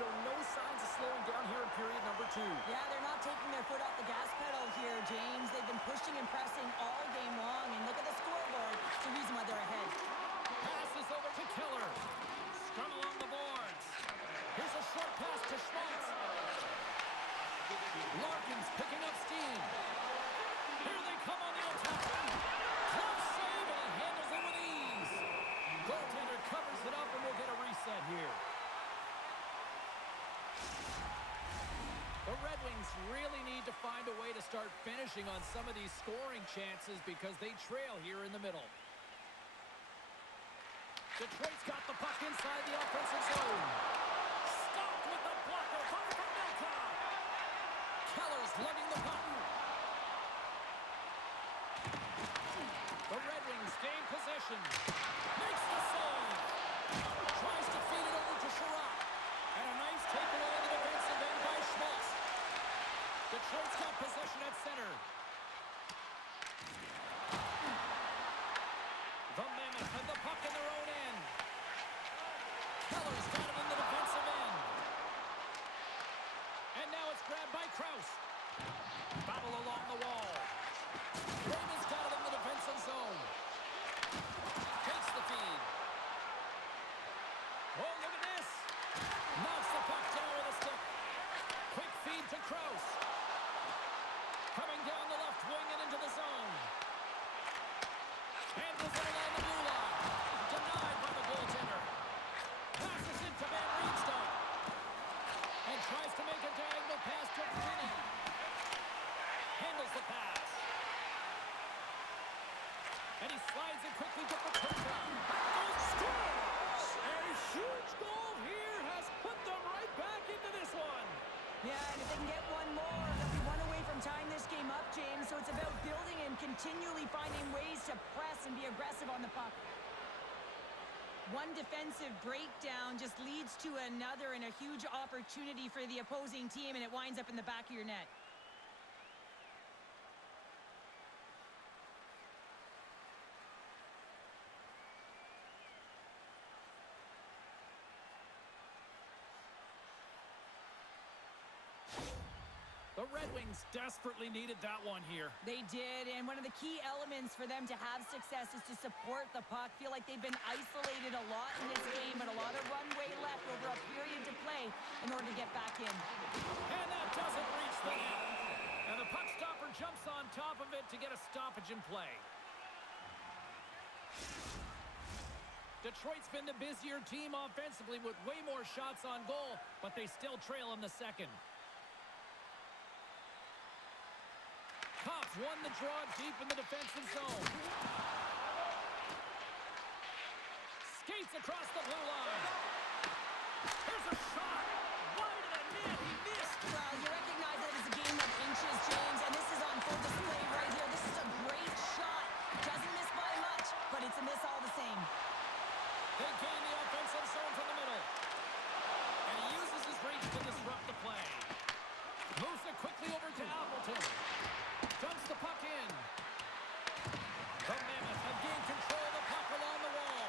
show no signs of slowing down here in period number 2. Yeah, they're not taking their foot off the gas pedal here, James. They've been pushing and pressing all game long, and look at the scoreboard. It's the reason why they're ahead. Passes over to Keller. Scrum along the boards. Here's a short pass to Schmaltz. Larkin's picking up steam. Here they come on the attack. Close save, and he handles it with ease. Goaltender covers it up, and we'll get a reset here. The Red Wings really need to find a way to start finishing on some of these scoring chances because they trail here in the middle. Detroit's got the puck inside the offensive zone. Stopped with the blocker from Milcom. Keller's lugging the puck. The Red Wings gain possession. Makes the save. Tries to feed it over to Sherratt. And a nice takeaway on the defensive end by Schmaltz. Detroit's got possession at center. The Mammoth have the puck in their own end. Keller's got it in the defensive end. And now it's grabbed by Krause. Battle along the wall. Raymond's got it in the defensive zone. Takes the feed. Oh, look at this. Knocks the puck down with a stick. Quick feed to Krause. Coming down the left wing and into the zone. Handles it along the blue line. Denied by the goaltender. Passes it to Van Riemsdyk. And tries to make a diagonal pass to Finney. Handles the pass. And he slides it quickly to Paterka. And scores! A huge goal here has put them right back into this one. Yeah, and if they can get one more, they'll be one away from tying this game up, James. So it's about building and continually finding ways to press and be aggressive on the puck. One defensive breakdown just leads to another and a huge opportunity for the opposing team, and it winds up in the back of your net. The Red Wings desperately needed that one here. They did, and one of the key elements for them to have success is to support the puck. Feel like they've been isolated a lot in this game, but a lot of runway left over a period to play in order to get back in. And that doesn't reach the net. And the puck stopper jumps on top of it to get a stoppage in play. Detroit's been the busier team offensively with way more shots on goal, but they still trail in the second. Cops won the draw deep in the defensive zone. Skates across the blue line. Here's a shot. Wide of the net. He missed. Well, you recognize that it's a game of inches, James, and this is on full display right here. This is a great shot. Doesn't miss by much, but it's a miss all the same. They gain the offensive zone from the middle. And he uses his reach to disrupt the play. Moves it quickly over to Appleton. Dumps the puck in. The Mammoth have gained control of the puck along the wall.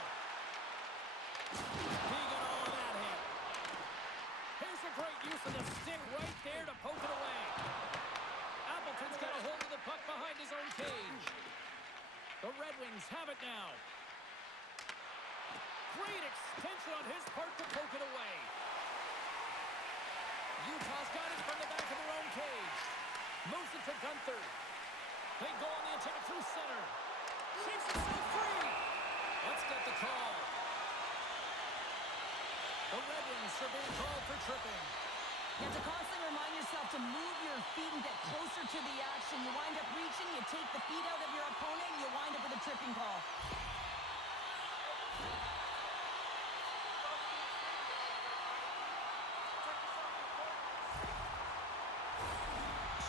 He got all of that hit. Here's a great use of the stick right there to poke it away. Appleton's got a hold of the puck behind his own cage. The Red Wings have it now. Great extension on his part to poke it away. Utah's got it from the back of their own cage. Moves it to Gunther. They go on the attack through center. Shakes himself free. Let's get the call. The Red Wings are being called for tripping. You have to constantly remind yourself to move your feet and get closer to the action. You wind up reaching, you take the feet out of your opponent, and you wind up with a tripping call.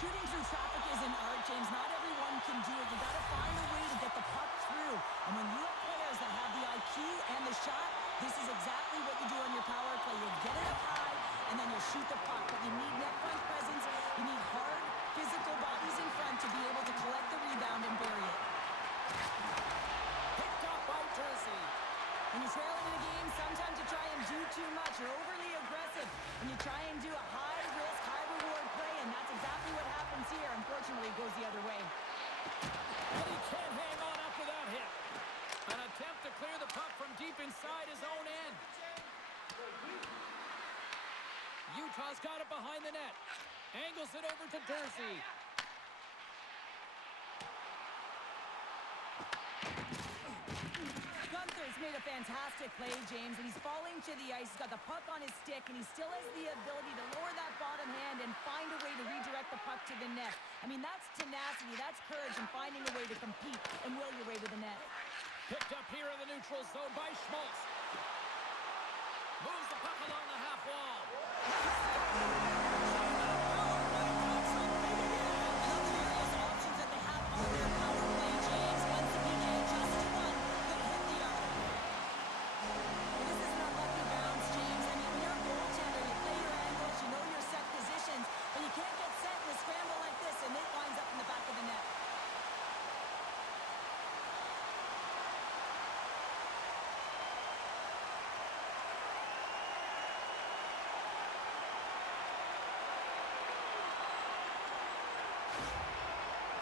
Shooting through traffic is an art, James. Not everyone can do it. You got to find a way to get the puck through. And when you have players that have the IQ and the shot, this is exactly what you do on your power play. You get it up high, and then you shoot the puck. But you need net front presence. You need hard, physical bodies in front to be able to collect the rebound and bury it. Picked off by Jersey. When you're trailing in a game, sometimes you try and do too much. You're overly aggressive, and you try and do a high-risk, high-reward play, and that's exactly what happens here. Unfortunately, it goes the other way. And he can't hang on after that hit. An attempt to clear the puck from deep inside his own end. Utah's got it behind the net. Angles it over to Dursey. Gunther's made a fantastic play, James, and he's falling to the ice. He's got the puck on his stick, and he still has the ability to lower that bottom hand and find a way to redirect the puck to the net. I mean, that's tenacity, that's courage, and finding a way to compete and will your way to the net. Picked up here in the neutral zone by Schmaltz. Moves the puck along the half wall. Options that they have on their power play, James. Once the PK just to one, they hit the arc. Well, this is an unlucky bounce, James. I mean, when you're a goaltender, you play your angles, you know your set positions, but you can't get set in a scramble like this, and it winds up in the back of the net.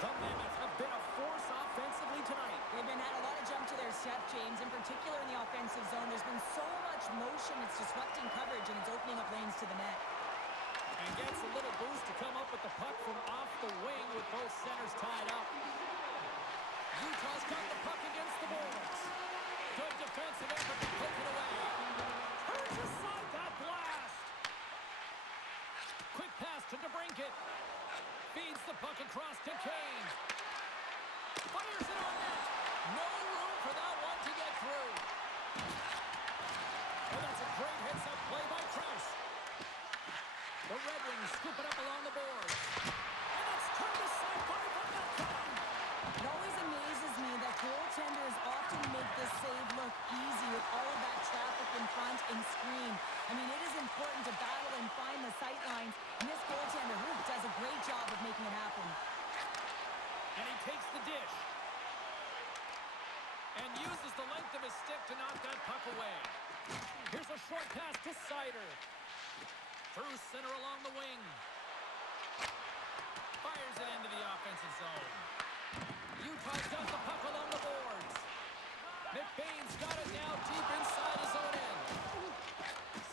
The Mammoth have been a force offensively tonight. They've had a lot of jump to their step, James, in particular in the offensive zone. There's been so much motion, it's disrupting coverage, and it's opening up lanes to the net. And gets a little boost to come up with the puck from off the wing with both centers tied up. Utah's got the puck against the boards. Good defensive effort to take it away. Turns aside that blast. Quick pass to DeBrincat. Feeds the puck across to Kane. Fires it on net. No room for that one to get through. And that's a great heads-up play by Krause. The Red Wings scoop it up along the boards. And it's turned aside by Vanetton. It always amazes me that goaltenders often make this save look easy with all of that traffic in front and screen. I mean, it is important to battle and find the sight lines, and this goaltender does a great job of making it happen. And he takes the dish. And uses the length of his stick to knock that puck away. Here's a short pass to Sider. Through center along the wing. Fires it into the offensive zone. Utah's got the puck along the boards. McBain's got it now deep inside his own end.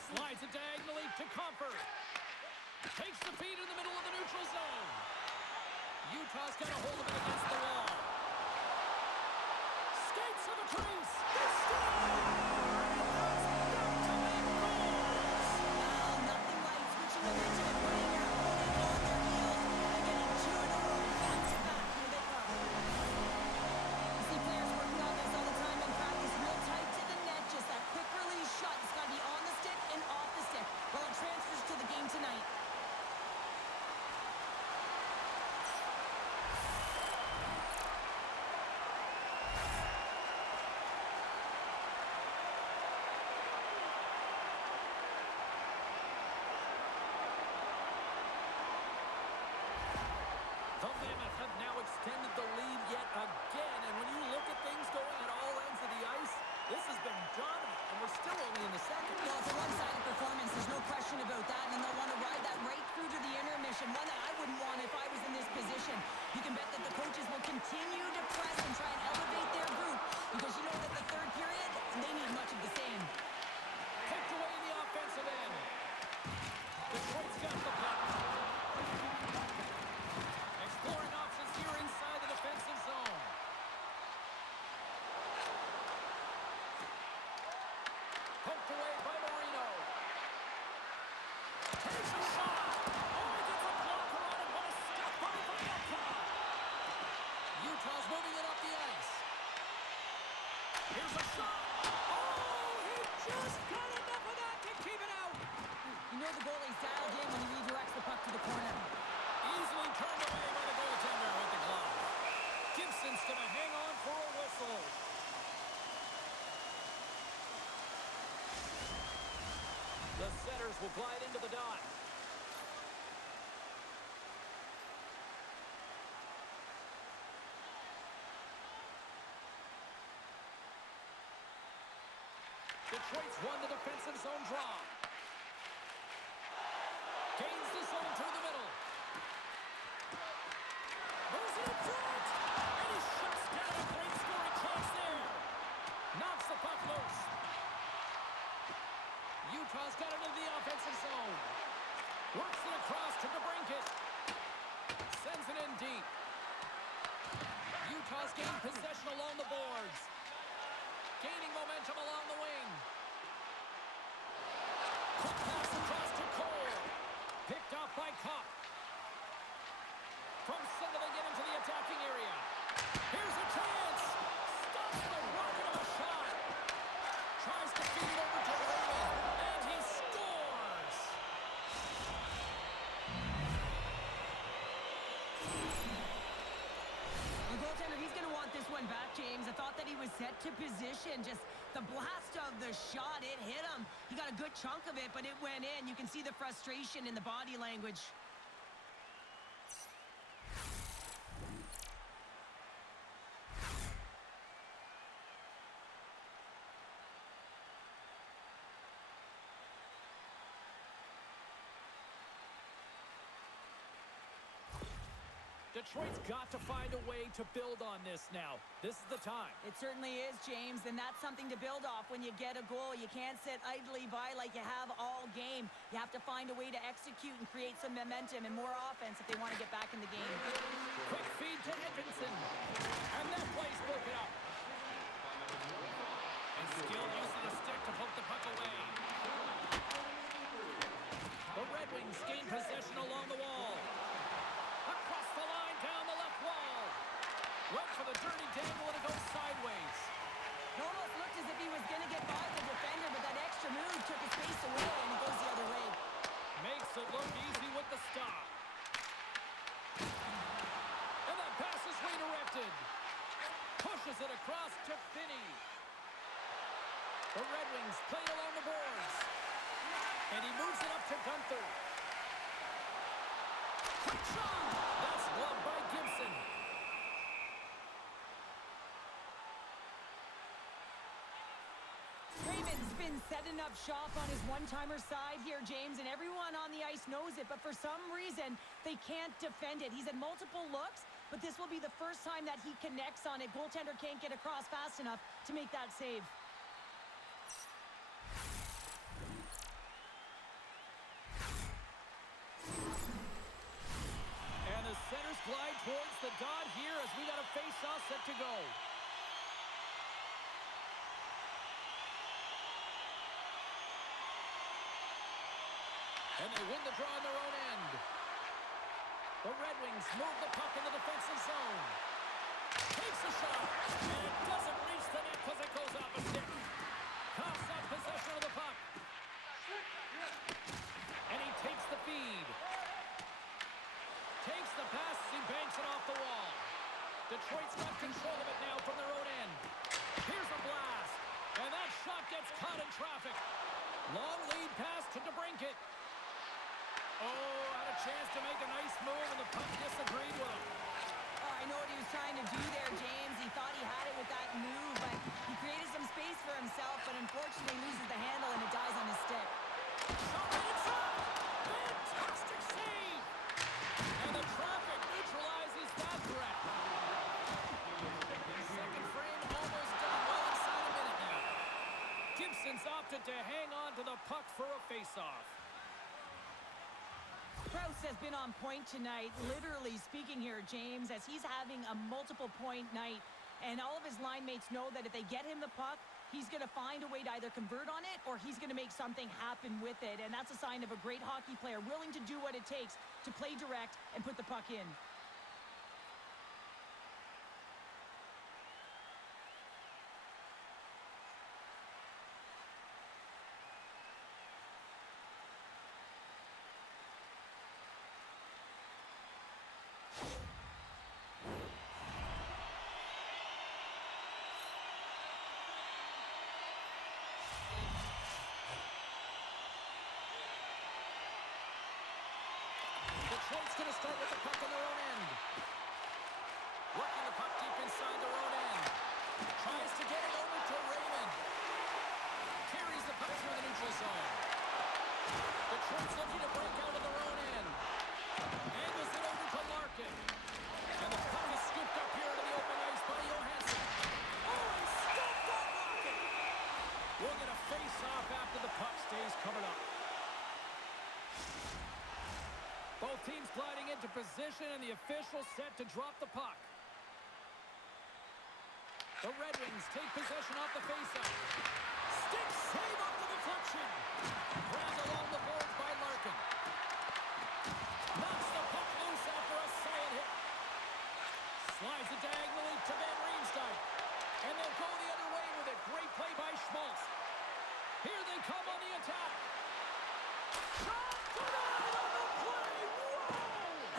Slides it diagonally to Comfort. Takes the feed in the middle of the neutral zone. Utah's got a hold of it against the wall. Skates to the crease. They score! Well, nothing like switching momentum and putting your opponent on their heels and getting two in a row back to back. Here they come. You see players working on this all the time in practice, real tight to the net, just that quick release shot. It's got to be on the stick and off the stick. Well, it transfers to the game tonight. The Mammoth have now extended the lead yet again, and when you look at things going at all ends of the ice, this has been dominant, and we're still only in the second. Well, it's a one-sided performance. There's no question about that, and they'll want to ride that right through to the intermission, one that I wouldn't want if I was in this position. You can bet that the coaches will continue to press and try and elevate their group, because you know that the third period, they need much of the same. Kicked away in the offensive end. Detroit's got the puck. Exploring options here inside the defensive zone. Poked away by Marino. Takes a shot. Oh, he gets a blocker on it. What a step by Vanetton. Utah's moving it up the ice. Here's a shot. Oh, he just got enough of that to keep it out. You know the goalie's dialed in when he redirects the puck to the corner. Easily turned away by the goaltender with the glove. Gibson's going to hang on for a whistle. The setters will glide into the dot. Detroit's won the defensive zone draw. Gains the zone through the middle. Moves it in front. And he shuts down a great scoring chance there. Knocks the puck loose. Utah's got it into the offensive zone. Works it across to DeBrincat. Sends it in deep. Utah's gained possession along the boards. Gaining momentum along the wing. Quick pass across to Cole. Picked off by Kopp. From center they get into the attacking area. Here's a chance. Stops the rocket of a shot. Tries to feed it over to Raymond. And he scores. The goaltender, he's going to want this one back, James. I thought that he was set to position. Just the blast of the shot, it hit him. He got a good chunk of it, but it went in. You can see the frustration in the body language. Detroit's got to find a way to build on this now. This is the time. It certainly is, James, and that's something to build off when you get a goal. You can't sit idly by like you have all game. You have to find a way to execute and create some momentum and more offense if they want to get back in the game. Quick feed to Edmondson. And that play's broken up. And skilled use of the stick to poke the puck away. The Red Wings gain possession along the wall. Across the line, down the left wall. Went for the dirty dangle and it goes sideways. It almost looked as if he was going to get by the defender, but that extra move took his face away and it goes the other way. Makes it look easy with the stop. And that pass is redirected. Pushes it across to Finney. The Red Wings play it along the boards. And he moves it up to Gunther. Quick shot! That's gloved by Gibson. Raymond's been setting up shop on his one-timer side here, James, and everyone on the ice knows it, but for some reason, they can't defend it. He's had multiple looks, but this will be the first time that he connects on it. Goaltender can't get across fast enough to make that save. And the centers glide towards the dot here as we got a face-off set to go. And they win the draw on their own end. The Red Wings move the puck in the defensive zone. Takes a shot, and it doesn't reach the net because it goes off a stick. Coughs up possession of the puck. And he takes the feed. Takes the pass as he banks it off the wall. Detroit's got control of it now from their own end. Here's a blast. And that shot gets caught in traffic. Long lead pass to DeBrincat. Oh, had a chance to make a nice move, and the puck disagreed with him. Oh, I know what he was trying to do there, James. He thought he had it with that move, but he created some space for himself, but unfortunately loses the handle, and it dies on his stick. Shot right inside. Fantastic save. And the traffic neutralizes that threat. Second frame almost done. Well inside a minute now. Gibson's opted to hang on to the puck for a face-off. Krause has been on point tonight, literally speaking here, James, as he's having a multiple-point night. And all of his line mates know that if they get him the puck, he's going to find a way to either convert on it or he's going to make something happen with it. And that's a sign of a great hockey player, willing to do what it takes to play direct and put the puck in. Detroit's going to start with the puck on their own end. Working the puck deep inside their own end. Tries to get it over to Raymond. Carries Detroit's looking to break out of their own end. Angles it over to Larkin. And the puck is scooped up here to the open ice by Johansson. Oh, he scooped up Larkin. We'll get a face-off after the puck stays covered up. Both teams gliding into position, and the official set to drop the puck. The Red Wings take possession off the faceoff. Stick save off the deflection. Grabbed along the boards by Larkin. Knocks the puck loose after a solid hit. Slides it diagonally to Van Riemsdyk. And they'll go the other way with it. Great play by Schmaltz. Here they come on the attack. Shot denied on the play. Whoa!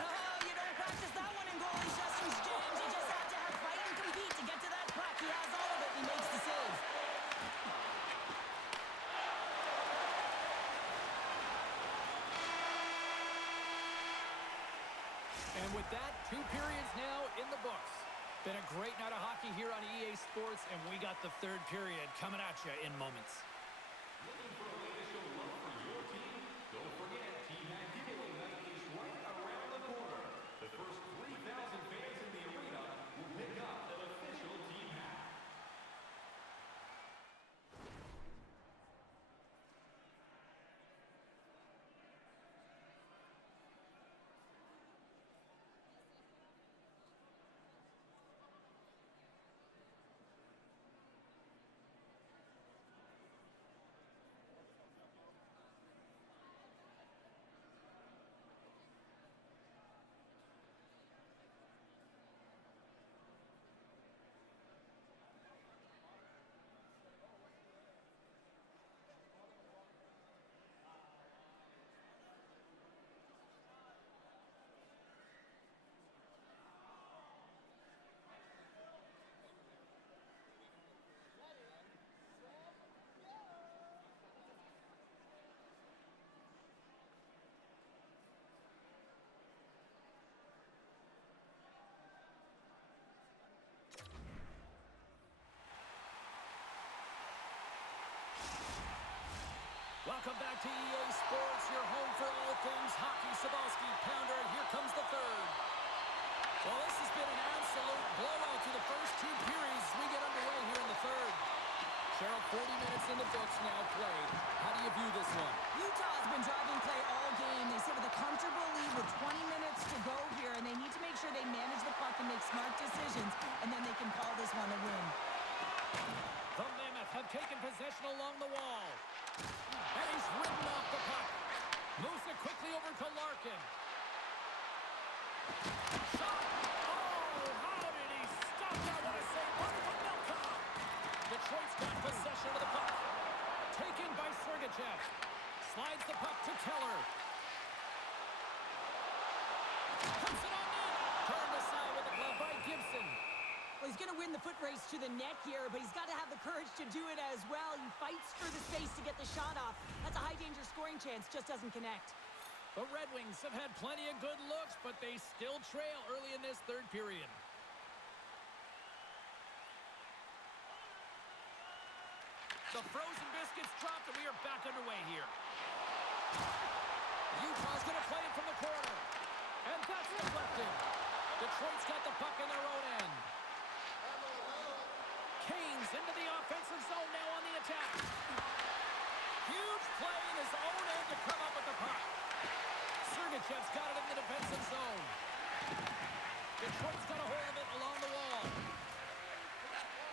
Oh, you don't practice that one in goalie sessions, James. You just have to have fight and compete to get to that puck. He has all of it, and he makes the save. And with that, 2 periods now in the books. Been a great night of hockey here on EA Sports, and we got the 3rd period coming at you in moments. Looking for a way to show love for your team? Don't forget, Team Hat Giveaway Night is right around the corner. The first 3,000 fans in the arena will pick up an official team hat. Welcome back to EA Sports, your home for all things hockey. Cybulski, Pounder, and here comes the 3rd. Well, this has been an absolute blowout through the first 2 periods as we get underway here in the 3rd. Cheryl, 40 minutes in the books now played. How do you view this one? Utah has been driving play all game. They sit with a comfortable lead with 20 minutes to go here, and they need to make sure they manage the puck and make smart decisions, and then they can call this one a win. The Mammoth have taken possession along the wall. And he's ridden off the puck. Moves it quickly over to Larkin. Shot! Oh, how did he stop that? What a save by Milkov! Detroit's got possession of the puck. Taken by Sergachev. Slides the puck to Keller. Puts it on net. Turned aside with the glove by Gibson. Well, he's going to win the foot race to the net here, but he's got to have the courage to do it as well. He fights for the space to get the shot off. That's a high-danger scoring chance, just doesn't connect. The Red Wings have had plenty of good looks, but they still trail early in this 3rd period. The frozen biscuits dropped, and we are back underway here. Utah's going to play it from the corner. And that's deflected. Detroit's got the puck in their own end. Canes into the offensive zone now on the attack. Huge play in his own end to come up with the puck. Sergachev's got it in the defensive zone. Detroit's got a hold of it along the wall.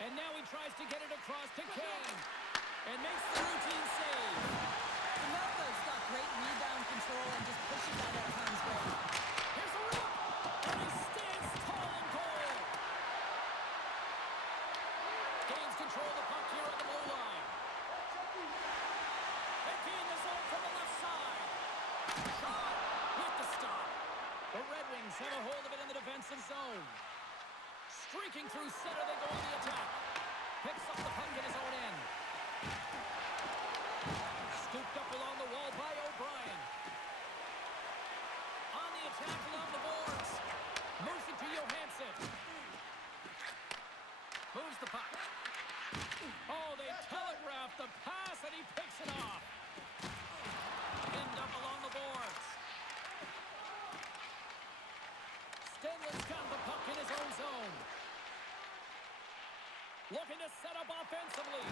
And now he tries to get it across to Kane. And makes the routine save. Melko's got great rebound control and just pushing that out of harm's way. Here's a rip. And he stands tall and goal. Canes control the puck here on the blue line. Empty in the zone from the left side. Shot with the stop. The Red Wings have a hold of it in the defensive zone. Streaking through center, they go on the attack. Picks up the puck in his own end. Scooped up along the wall by O'Brien. On the attack along the boards. Moves it to Johansson. Moves the puck. Oh, they telegraph the pass, and he picks it off. Pinned up along up offensively.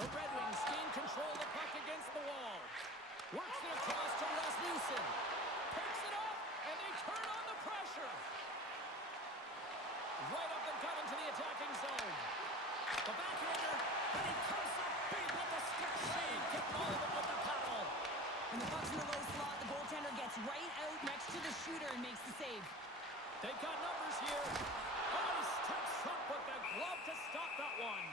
The Red Wings gain control of the puck against the wall. Works it across to Rasmussen. Picks it up, and they turn on the pressure. Right up the gut into the attacking zone. The backhander, and he comes up big with the stick shade, getting all of it with the paddle. When the puck's in the low slot, the goaltender gets right out next to the shooter and makes the save. They've got numbers here. Oh, he steps up with the glove to stop that one.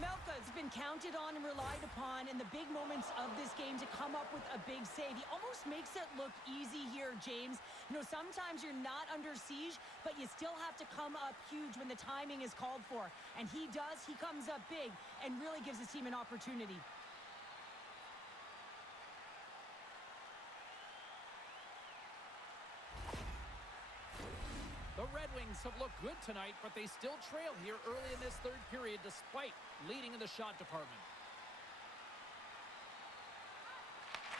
Melka's been counted on and relied upon in the big moments of this game to come up with a big save. He almost makes it look easy here, James. You know, sometimes you're not under siege, but you still have to come up huge when the timing is called for. And he does. He comes up big and really gives his team an opportunity. The Red Wings have looked good tonight, but they still trail here early in this third period despite leading in the shot department.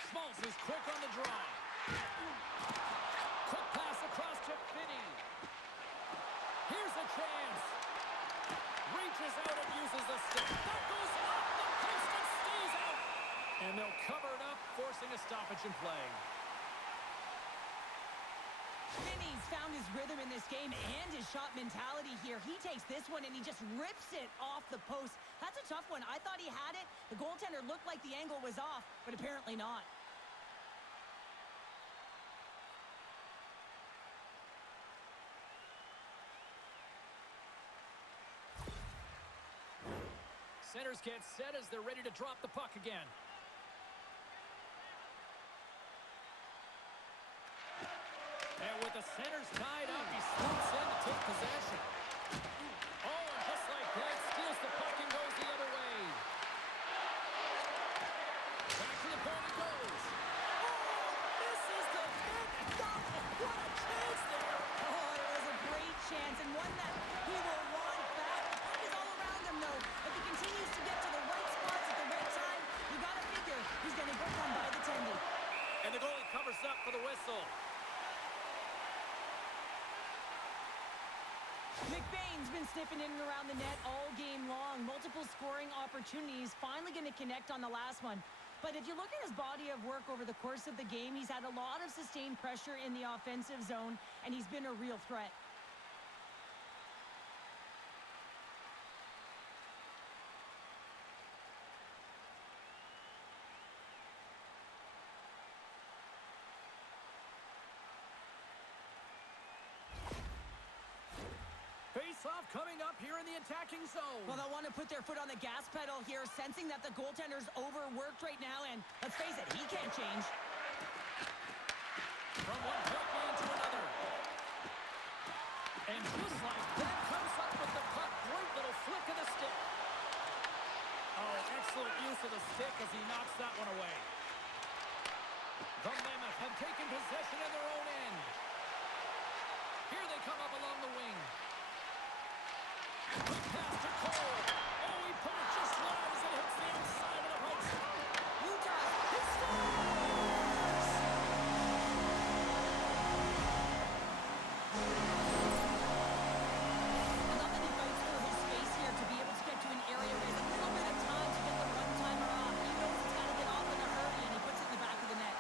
Schmaltz is quick on the draw. Quick pass across to Finney. Here's a chance. Reaches out and uses the stick. That goes off the post and stays out. And they'll cover it up, forcing a stoppage in play. Finney's found his rhythm in this game and his shot mentality here. He takes this one and he just rips it off the post. That's a tough one. I thought he had it. The goaltender looked like the angle was off, but apparently not. Centers get set as they're ready to drop the puck again. And with the centers tied up, he swoops in to take possession. Oh, and just like that, steals the puck and goes the other way. Back to the point it goes. Oh, misses the net. Oh, what a chance there. Oh, it was a great chance and one that he will want back. The puck is all around him, though. If he continues to get to the right spots at the right time, you got to figure he's going to get one by the tendy. And the goalie covers up for the whistle. McBain's been sniffing in and around the net all game long. Multiple scoring opportunities. Finally going to connect on the last one. But if you look at his body of work over the course of the game, he's had a lot of sustained pressure in the offensive zone, and he's been a real threat. Face-off coming up here in the attacking zone. Well, they'll want to put their foot on the gas pedal here, sensing that the goaltender's overworked right now, and let's face it, he can't change. From one point man to another. And just like that, comes up with the puck. Great little flick of the stick. Oh, excellent use of the stick as he knocks that one away. The Mammoth have taken possession in their own end. Here they come up along the wing. Quick pass to Cole. Oh, he put it just wide as it hits the outside of the post. Utah, he scores! I love that he fights for his space here to be able to get to an area where he has a little bit of time to get the one-timer off. He knows he's got to get off in a hurry, and he puts it in the back of the net.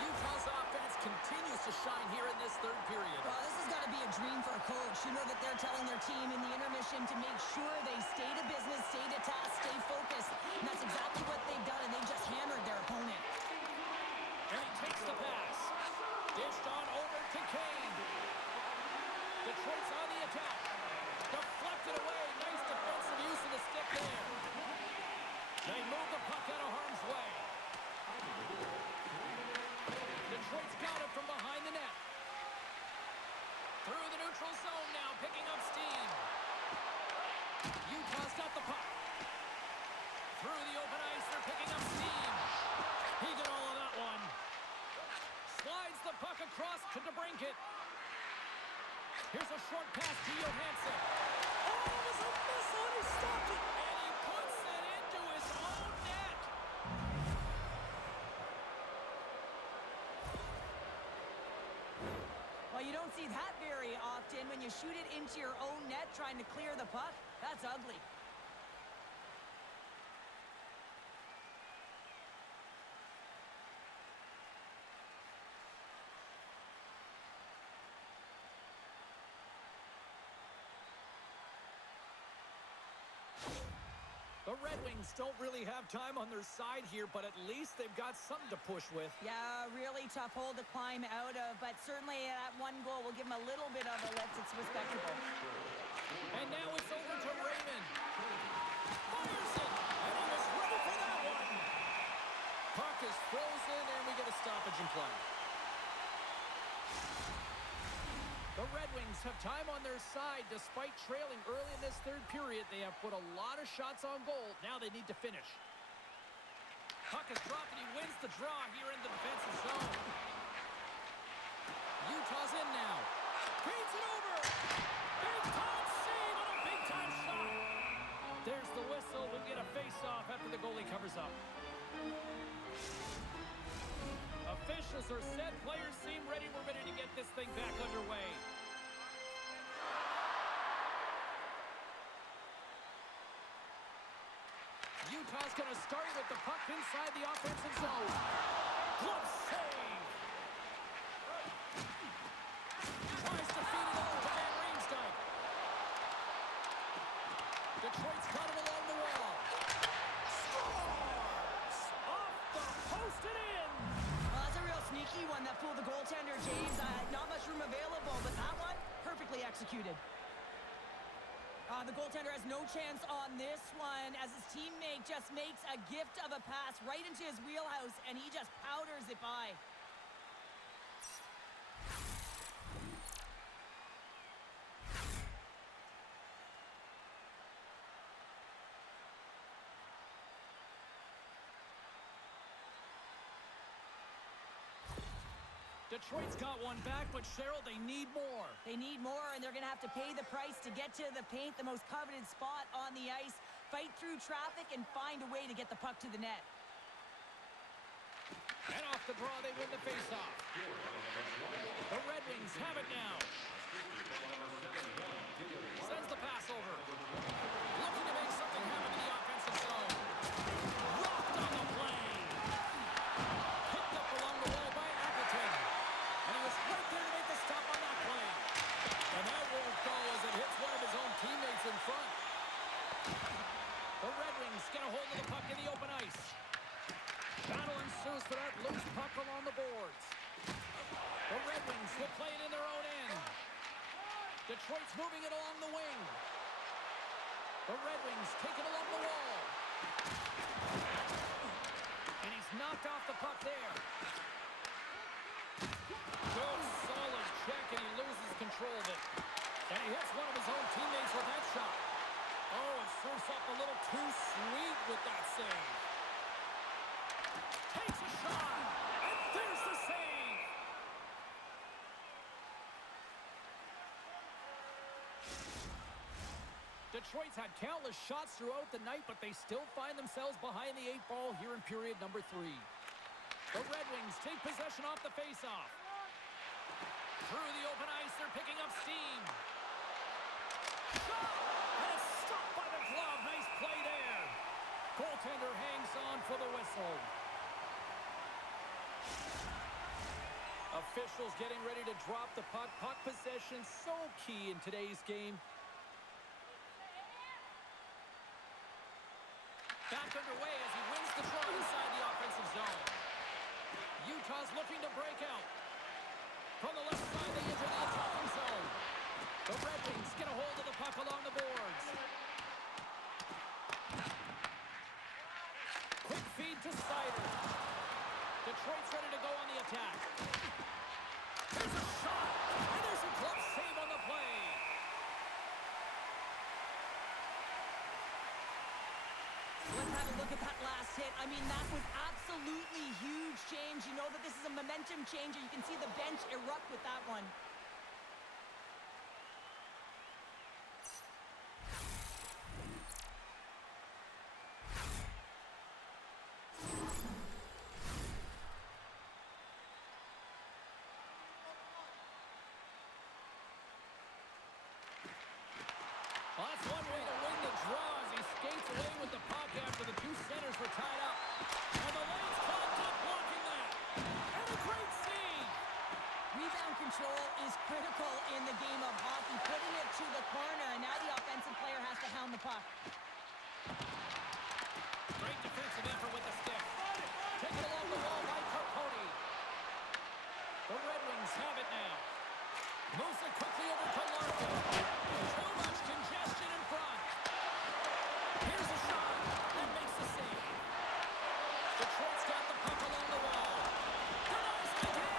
Utah's offense continues to shine here in this third period. Well, this has got to be a dream for a coach. You know that they're telling their team in the intermission to make sure they stay to business, stay to task, stay focused. And that's exactly what they've done, and they just hammered their opponent. And he takes the pass. Dished on over to Kane. Detroit's on the attack. Deflected away. Nice defensive use of the stick there. They move the puck out of harm's way. Detroit's got it from behind the net. Through the neutral zone now, picking up steam. Utah's got the puck. Through the open ice, they're picking up steam. He got all of that one. Slides the puck across to DeBrincat. Here's a short pass to Johansson. Oh, it was a miss on his stop. And he puts it into his own net. Well, you don't see that very often when you shoot it into your own net trying to clear the puck. That's ugly. The Red Wings don't really have time on their side here, but at least they've got something to push with. Yeah, really tough hole to climb out of, but certainly that one goal will give them a little bit of a lift. It's respectable. And now it's over to Raymond. Fires it, and he was ready for that one. Puck is frozen, and we get a stoppage in play. The Red Wings have time on their side. Despite trailing early in this third period, they have put a lot of shots on goal. Now they need to finish. Puck is dropped, and he wins the draw here in the defensive zone. Utah's in now. Feeds it over. Big-time save on a big-time shot. There's the whistle. We'll get a face-off after the goalie covers up. Officials are set. Players seem ready. We're ready to get this thing back underway. Utah's going to start with the puck inside the offensive zone. Glove save. Tries to feed it over to Van Riemsdyk. Detroit's got him along the wall. Scores! Off the post and in. Well, that's a real sneaky one that fooled the goaltender, James. Not much room available, but that one, perfectly executed. The goaltender has no chance on this one as his teammate just makes a gift of a pass right into his wheelhouse, and he just powders it by. Detroit's got one back, but Cheryl, they need more. They need more, and they're going to have to pay the price to get to the paint, the most coveted spot on the ice, fight through traffic, and find a way to get the puck to the net. And off the draw, they win the faceoff. The Red Wings have it now. Sends the pass over. Looking to make something happen in the offensive zone. Rocked on the play. Picked up along the wall by Appleton. And he was right there to make the stop on that play. And that won't go as it hits one of his own teammates in front. The Red Wings get a hold of the puck in the open ice. Battle ensues for that loose puck along the boards. The Red Wings will play it in their own end. Detroit's moving it along the wing. The Red Wings take it along the wall. And he's knocked off the puck there. Good solid check, and he loses control of it. And he hits one of his own teammates with that shot. Oh, it surfs up a little too sweet with that save. Takes a shot, and there's the save. Detroit's had countless shots throughout the night, but they still find themselves behind the 8-ball here in period number 3. The Red Wings take possession off the faceoff. Through the open ice, they're picking up steam. Shot! And it's stopped by the glove. Nice play there. Goaltender hangs on for the whistle. Officials getting ready to drop the puck. Puck possession so key in today's game. Back underway as he wins the draw inside the offensive zone. Utah's looking to break out. From the left side, they enter the attacking zone. The Red Wings get a hold of the puck along the boards. Quick feed to Seider. Detroit's ready to go on the attack. There's a shot, and there's a glove save on the play. Let's have a look at that last hit. I mean, that was absolutely absolutely huge change. You know that this is a momentum changer. You can see the bench erupt with that one. Well, that's one way to win the draw as he skates away with the puck after the two centers were tied up. And the lane's clogged up blocking that. And a great save. Rebound control is critical in the game of hockey. Putting it to the corner, and now the offensive player has to hound the puck. Great defensive effort with the stick. Taken along the wall by Carponi. The Red Wings have it now. Moves it quickly over to Larkin. Too much congestion in front. Here's a shot. And makes the save. Detroit's got the puck along the wall. Denies it again.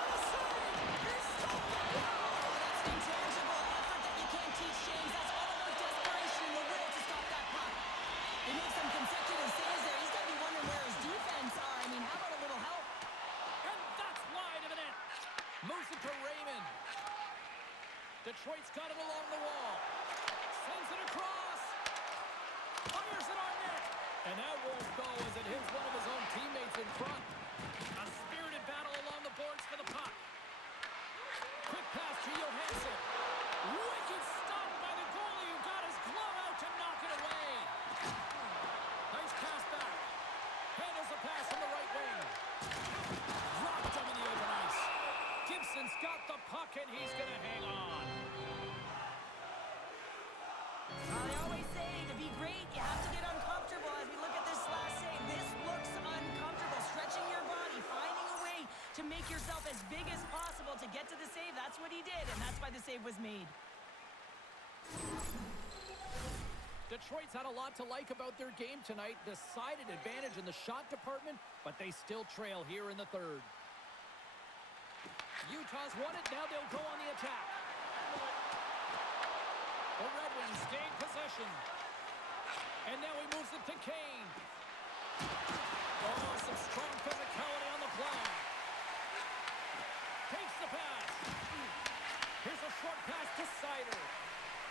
What a save. He stopped it. Oh, that's an intangible effort that you can't teach, James. That's all about desperation and the will to stop that puck. He makes some consecutive saves there. He's got to be wondering where his defense are. I mean, how about a little help? And that's wide of the net. Moves it to Raymond. Detroit's got it along the wall. Sends it across. Fires it on net. And that won't go as it hits one of his own teammates in front. A spirited battle along the boards for the puck. Quick pass to Johansson. Wicked stop by the goalie who got his glove out to knock it away. Nice pass back. Handles the pass from the right wing. Dropped him in the open ice. Gibson's got the puck and he's going to hang on. They always say to be great, you have to get uncomfortable. As we look at this last save, this looks uncomfortable. Stretching your body, finding a way to make yourself as big as possible to get to the save. That's what he did, and that's why the save was made. Detroit's had a lot to like about their game tonight. Decided advantage in the shot department, but they still trail here in the third. Utah's won it. Now they'll go on the attack. The Red Wings gain possession. And now he moves it to Kane. Oh, some strong physicality on the play. Takes the pass. Here's a short pass to Sider.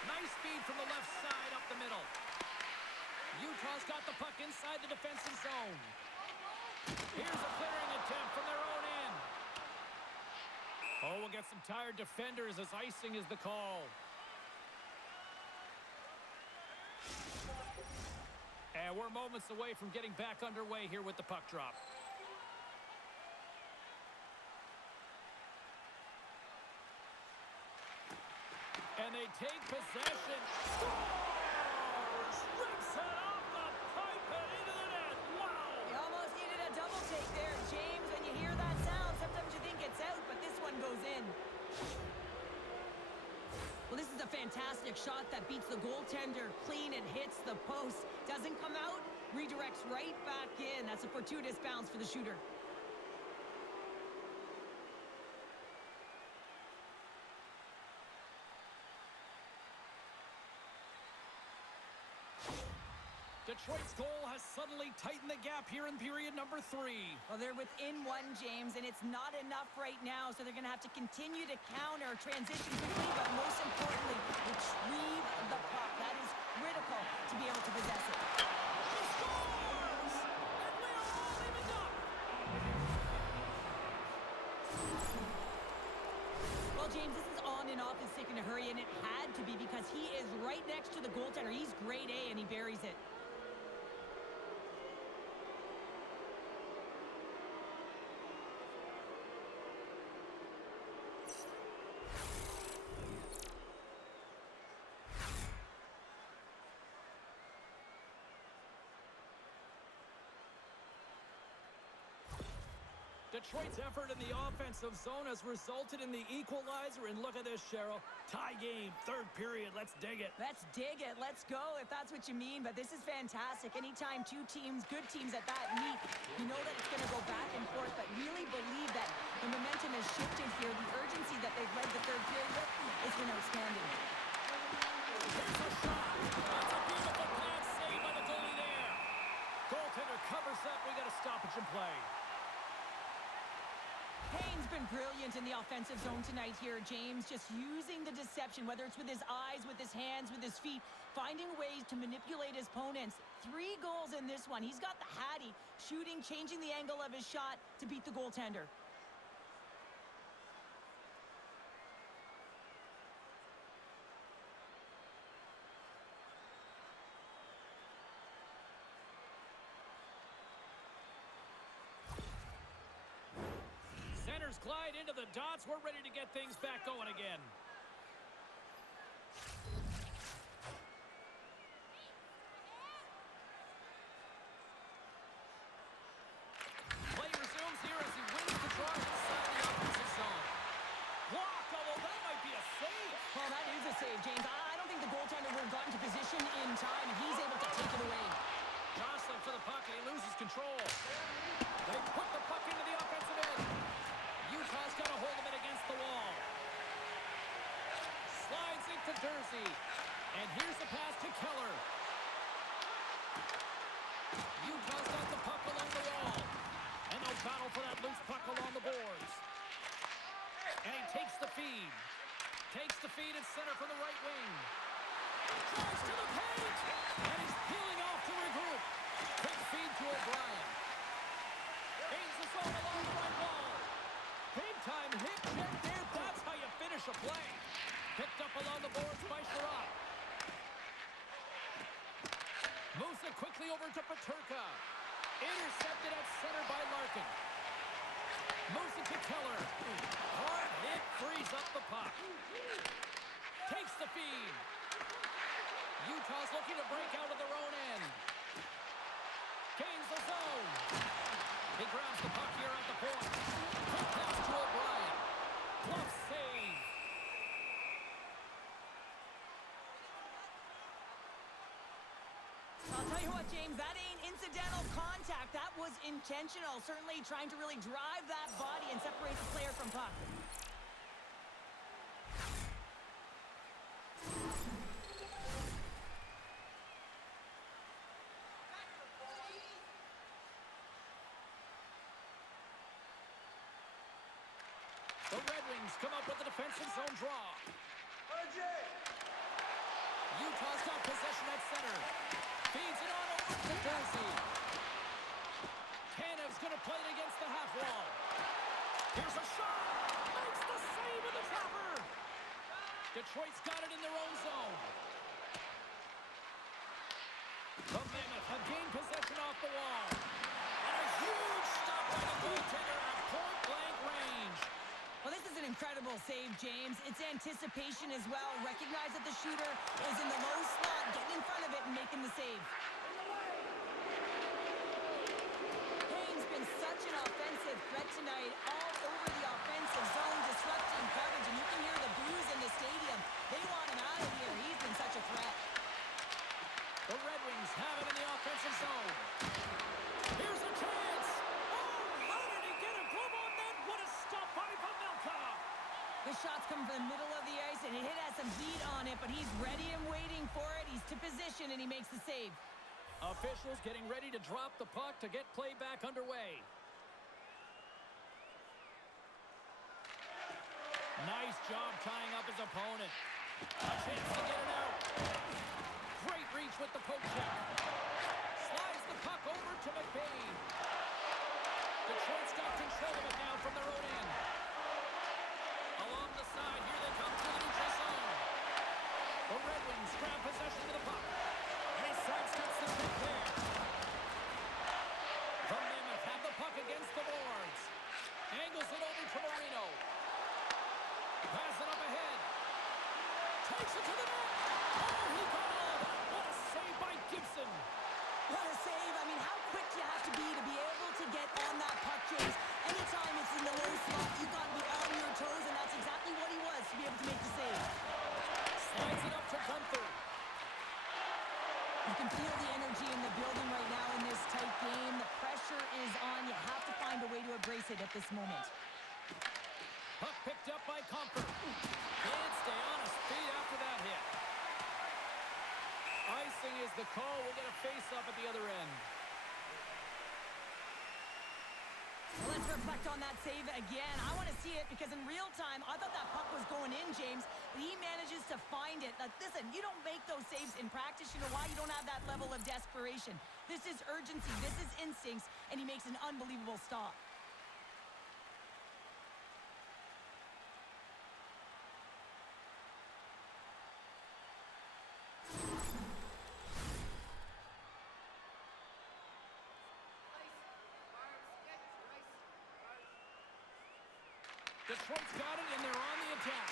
Nice feed from the left side up the middle. Utah's got the puck inside the defensive zone. Here's a clearing attempt from their own end. Oh, we'll get some tired defenders as icing is the call. And we're moments away from getting back underway here with the puck drop. And they take possession. Scores! Rips it off the pipe and into the net. Wow! You almost needed a double take there, James. When you hear that sound, sometimes you think it's out, but this one goes in. Well, this is a fantastic shot that beats the goaltender clean and hits the post. Doesn't come out, redirects right back in. That's a fortuitous bounce for the shooter. Detroit's goal has suddenly tightened the gap here in period number 3. Well, they're within one, James, and it's not enough right now, so they're going to have to continue to counter, transition quickly, but most importantly, retrieve the puck. That is critical to be able to possess it. He scores! And we're all evened up! Well, James, this is on and off his stick in a hurry, and it had to be because he is right next to the goaltender. He's grade A, and he buries it. Detroit's effort in the offensive zone has resulted in the equalizer, and look at this, Cheryl. Tie game, third period. Let's dig it. Let's dig it. Let's go, if that's what you mean. But this is fantastic. Anytime two teams, good teams at that, meet, you know that it's going to go back and forth, but really believe that the momentum has shifted here. The urgency that they've led the third period with has been outstanding. Here's a shot. That's a beautiful pass saved by the goalie there. Goaltender covers up. We got a stoppage brilliant in the offensive zone tonight here, James. Just using the deception, whether it's with his eyes, with his hands, with his feet, finding ways to manipulate his opponents. 3 goals in this one. He's got the hattie, shooting, changing the angle of his shot to beat the goaltender. Centers glide into the dots. We're ready to get things back going again. Play resumes here as he wins the draw inside the offensive zone. Blocked, although that might be a save. Well, that is a save, James. I don't think the goaltender would have gotten to position in time, and he's able to take it away. Jostling for the puck, and he loses control. They put the puck into the offensive end. Utah's got a hold of it against the wall. Slides into Dursey. And here's the pass to Keller. Utah's got the puck along the wall. And they'll battle for that loose puck along the boards. And he takes the feed. Takes the feed at center from the right wing. Drives to the paint. And he's peeling off to regroup. Quick feed to O'Brien. Gains the zone along the right wall. Big-time hit check there. That's how you finish a play. Picked up along the boards by Sherratt. Moves it quickly over to Peterka. Intercepted at center by Larkin. Moves it to Keller. Hard hit, frees up the puck. Takes the feed. Utah's looking to break out of their own end. Gains the zone. He grabs the puck here at the point. Quick pass to O'Brien. Glove save. I'll tell you what, James, that ain't incidental contact. That was intentional. Certainly trying to really drive that body and separate the player from puck. The Red Wings come up with a defensive zone draw. Utah's got possession at center. Feeds it on over to Dursey. Tanev's going to play it against the half wall. Here's a shot. Makes the save with the trapper. Detroit's got it in their own zone. The Mammoth have gained possession off the wall. And a huge stop by the goaltender at point-blank range. Well, this is an incredible save, James. It's anticipation as well. Recognize that the shooter is in the low slot, getting in front of it and making the save. Kane's been such an offensive threat tonight, all over the offensive zone, disrupting coverage, and you can hear the boos in the stadium. They want him out of here. He's been such a threat. The Red Wings have it in the offensive zone. Here's a chance. Oh, how did he get a glove on that? What a stop by Pavelka. The shot's coming from the middle of the ice, and it has some heat on it, but he's ready and waiting for it. He's to position, and he makes the save. Officials getting ready to drop the puck to get play back underway. Nice job tying up his opponent. A chance to get it out. Great reach with the poke check. Slides the puck over to McBain. Detroit's got control of it now from their own end. Along the side, here they come to the neutral zone. The Red Wings grab possession of the puck. And he sidesteps the pick there. The Mammoth have the puck against the boards. Angles it over to Marino. Pass it up ahead. Takes it to the net. Oh, he got all of it. What a save by Gibson. What a save. I mean, how quick do you have to be able to get on that puck, James? Anytime it's in the low slot, you got to be on your toes, and that's exactly what he was to be able to make the save. Slides it up to Gunther. You can feel the energy in the building right now in this tight game. The pressure is on. You have to find a way to embrace it at this moment. Puck picked up by Comfort. Can't stay on his feet after that hit. Icing is the call. We'll get a face-up at the other end. Well, let's reflect on that save again. I want to see it because in real time, I thought that puck was going in, James, but he manages to find it. Now, listen, you don't make those saves in practice. You know why? You don't have that level of desperation. This is urgency. This is instincts, and he makes an unbelievable stop. Detroit's got it, and they're on the attack.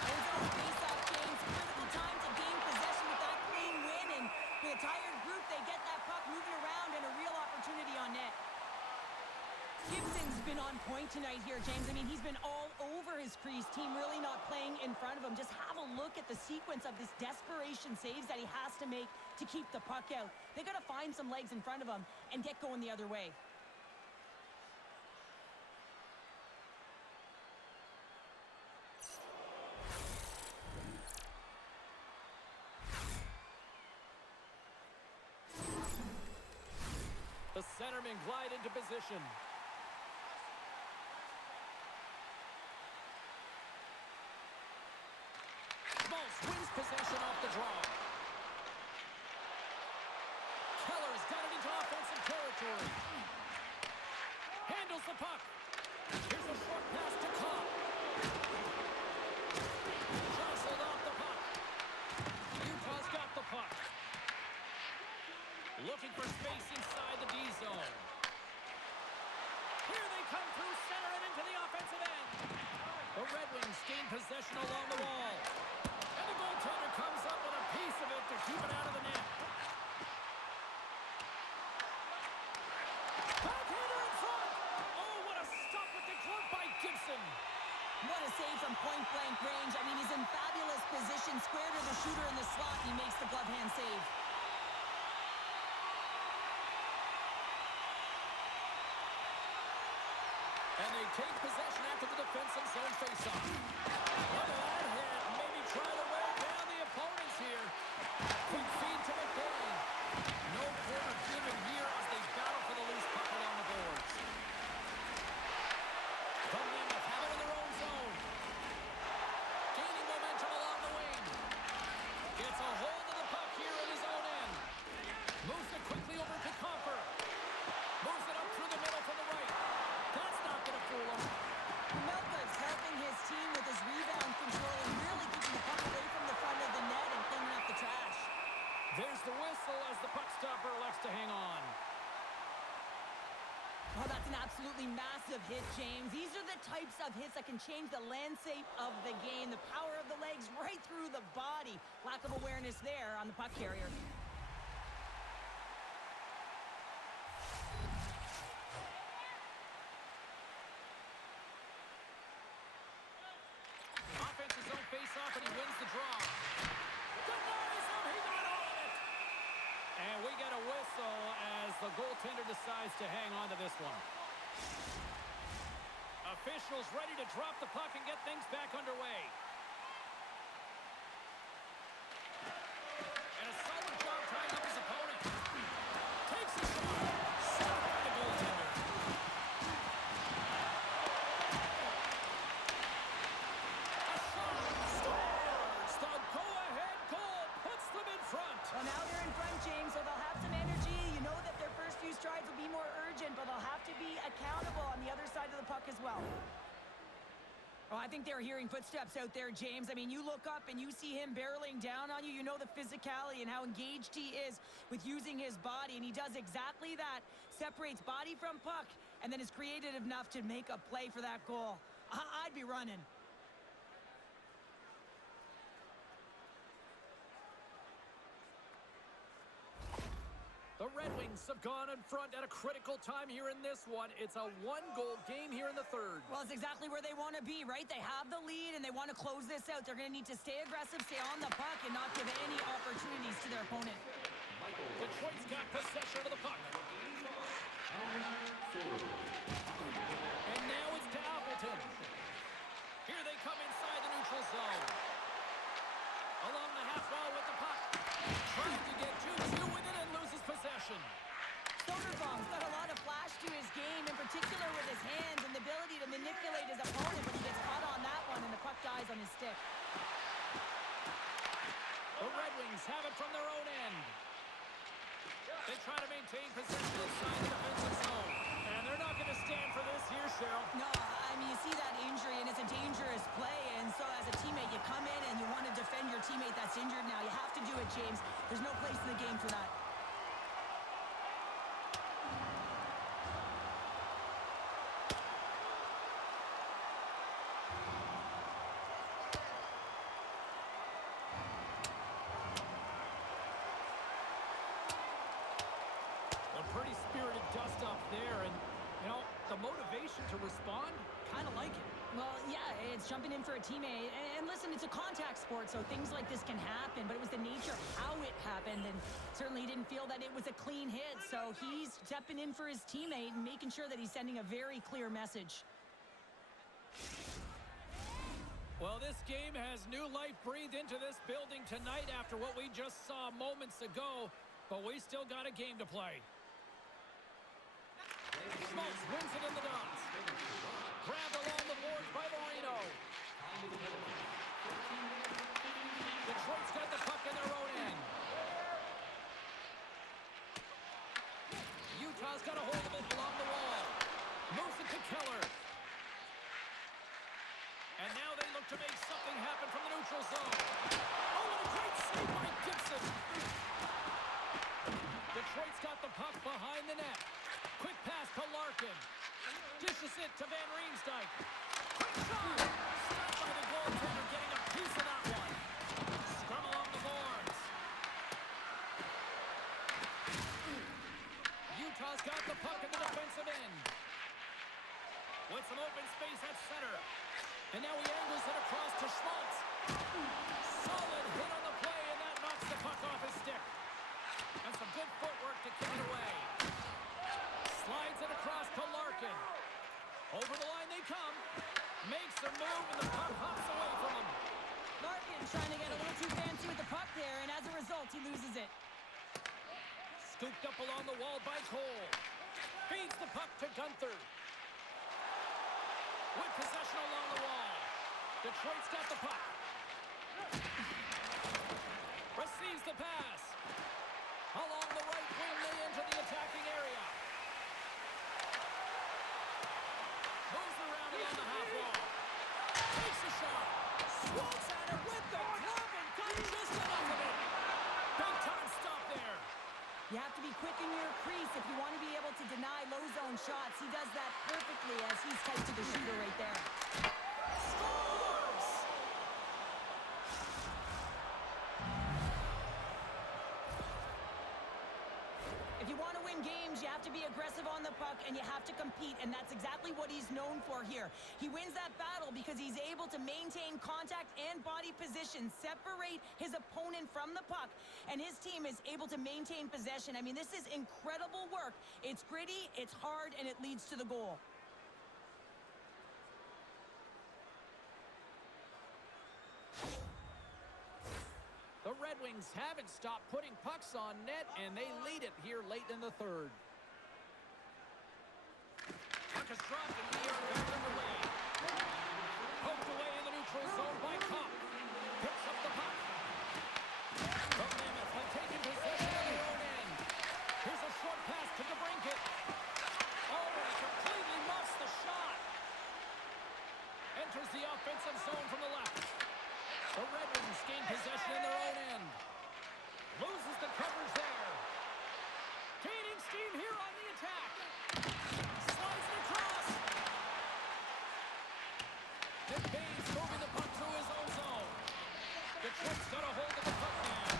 Ozone face-off, James. Critical time to gain possession with that clean win, and with a tired group, they get that puck moving around and a real opportunity on net. Gibson's been on point tonight here, James. I mean, he's been all over his crease. Team really not playing in front of him. Just have a look at the sequence of this desperation saves that he has to make to keep the puck out. They got to find some legs in front of him and get going the other way. The centermen glide into position. Schmaltz wins possession off the draw. Keller's got it into offensive territory. Handles the puck. Here's a short pass to Cobb. Jostled off the puck. Utah's got the puck. Looking for space inside the D zone. Here they come through center and into the offensive end. The Red Wings gain possession along the wall. And the goaltender comes up with a piece of it to keep it out of the net. Backhander in front. Oh, what a stop with the glove by Gibson. What a save from point-blank range. I mean, he's in fabulous position. Square to the shooter in the slot. He makes the glove hand save. And they take possession after the defensive zone faceoff. Look at that hit. Maybe try to wear down the opponents here. Quick feed to McBain. No quarter given here as they battle for the loose puck along the boards. The Mammoth have it in their own zone. Gaining momentum along the wing. Gets a hold of the puck here in his own end. Moves it quickly over to Comfer. Moves it up through the middle from the right. That's not going to fool him. Melka's helping his team with his rebound control and really keeping the puck away from the front of the net and cleaning up the trash. There's the whistle as the puck stopper elects to hang on. Oh, that's an absolutely massive hit, James. These are the types of hits that can change the landscape of the game. The power of the legs right through the body. Lack of awareness there on the puck carrier. Offensive zone face-off, and he wins the draw. Denies him. He got all of it. And we get a whistle as the goaltender decides to hang on to this one. Officials ready to drop the puck and get things back underway. And a solid job tying up his opponent. Takes a shot. Shot by the goaltender. A shot. Scores. The go-ahead goal puts them in front. Well, now they're in front, James, so they'll have some energy. You know that their first few strides will be more urgent, but they'll have to be accountable on the other side of the puck as well. Oh, I think they're hearing footsteps out there, James. I mean, you look up and you see him barreling down on you. You know the physicality and how engaged he is with using his body, and he does exactly that. Separates body from puck, and then is creative enough to make a play for that goal. I'd be running. The Red Wings have gone in front at a critical time here in this one. It's a one-goal game here in the third. Well, it's exactly where they want to be, right? They have the lead, and they want to close this out. They're going to need to stay aggressive, stay on the puck, and not give any opportunities to their opponent. Detroit's got possession of the puck. And now it's to Appleton. Here they come inside the neutral zone. Along the half wall with the puck. Trying to get 2-2 with it and loses possession. Soderbaum's got a lot of flash to his game, in particular with his hands and the ability to manipulate his opponent, but he gets caught on that one, and the puck dies on his stick. The Red Wings have it from their own end. They try to maintain possession inside the defensive zone. And they're not going to stand for this here, Cheryl. No, I mean, you see that injury, and it's a dangerous play, and so as a teammate, you come in and you want to defend your teammate that's injured now. You have to do it, James. There's no place in the game for that. Pretty spirited dust-up there, and, you know, the motivation to respond, kind of like it. Well, yeah, it's jumping in for a teammate. And listen, it's a contact sport, so things like this can happen, but it was the nature of how it happened, and certainly he didn't feel that it was a clean hit, so he's stepping in for his teammate and making sure that he's sending a very clear message. Well, this game has new life breathed into this building tonight after what we just saw moments ago, but we still got a game to play. Schmaltz wins it in the dots. Grabbed along the boards by Marino. Detroit's got the puck in their own end. Utah's got a hold of it along the wall. Moves it to Keller. And now they look to make something happen from the neutral zone. Oh, what a great save by Gibson. Detroit's got the puck behind the net. Quick pass to Larkin. Dishes it to Van Riemsdyk. Quick shot! Stopped by the goaltender, getting a piece of that one. Scrum along the boards. Utah's got the puck in the defensive end. With some open space at center. And now he angles it across to Schmaltz. Solid hit on the play, and that knocks the puck off his stick. And some good footwork to kick it away. Slides it across to Larkin. Over the line they come. Makes a move, and the puck hops away from him. Larkin trying to get a little too fancy with the puck there, and as a result, he loses it. Scooped up along the wall by Cole. Feeds the puck to Gunther. With possession along the wall. Detroit's got the puck. Receives the pass. Along the right wing, they enter the attacking area. Moves around it on the half wall. Takes a shot. Swats at it with the glove and got just enough of it. Big time stop there. You have to be quick in your crease if you want to be able to deny low zone shots. He does that perfectly as he's tight to the shooter right there. Scores! If you want to win games, you have to be aggressive on the puck, and you have to compete, and that's exactly what he's known for here. He wins that battle because he's able to maintain contact and body position, separate his opponent from the puck, and his team is able to maintain possession. I mean, this is incredible work. It's gritty, it's hard, and it leads to the goal. The Red Wings haven't stopped putting pucks on net, and they lead it here late in the third. Puck is dropped in the air, back underway. Poked away in the neutral zone by Kopp. Picks up the puck. The Mammoth have taken possession of their own end. Here's a short pass to DeBrincat. Oh, it completely muffs the shot. Enters the offensive zone from the left. The Red Wings gain possession in their own end. Loses the coverage there. Gaining steam here on the attack. Slides it across. Nick Baines moving the puck through his own zone. Detroit's got a hold of the puck now.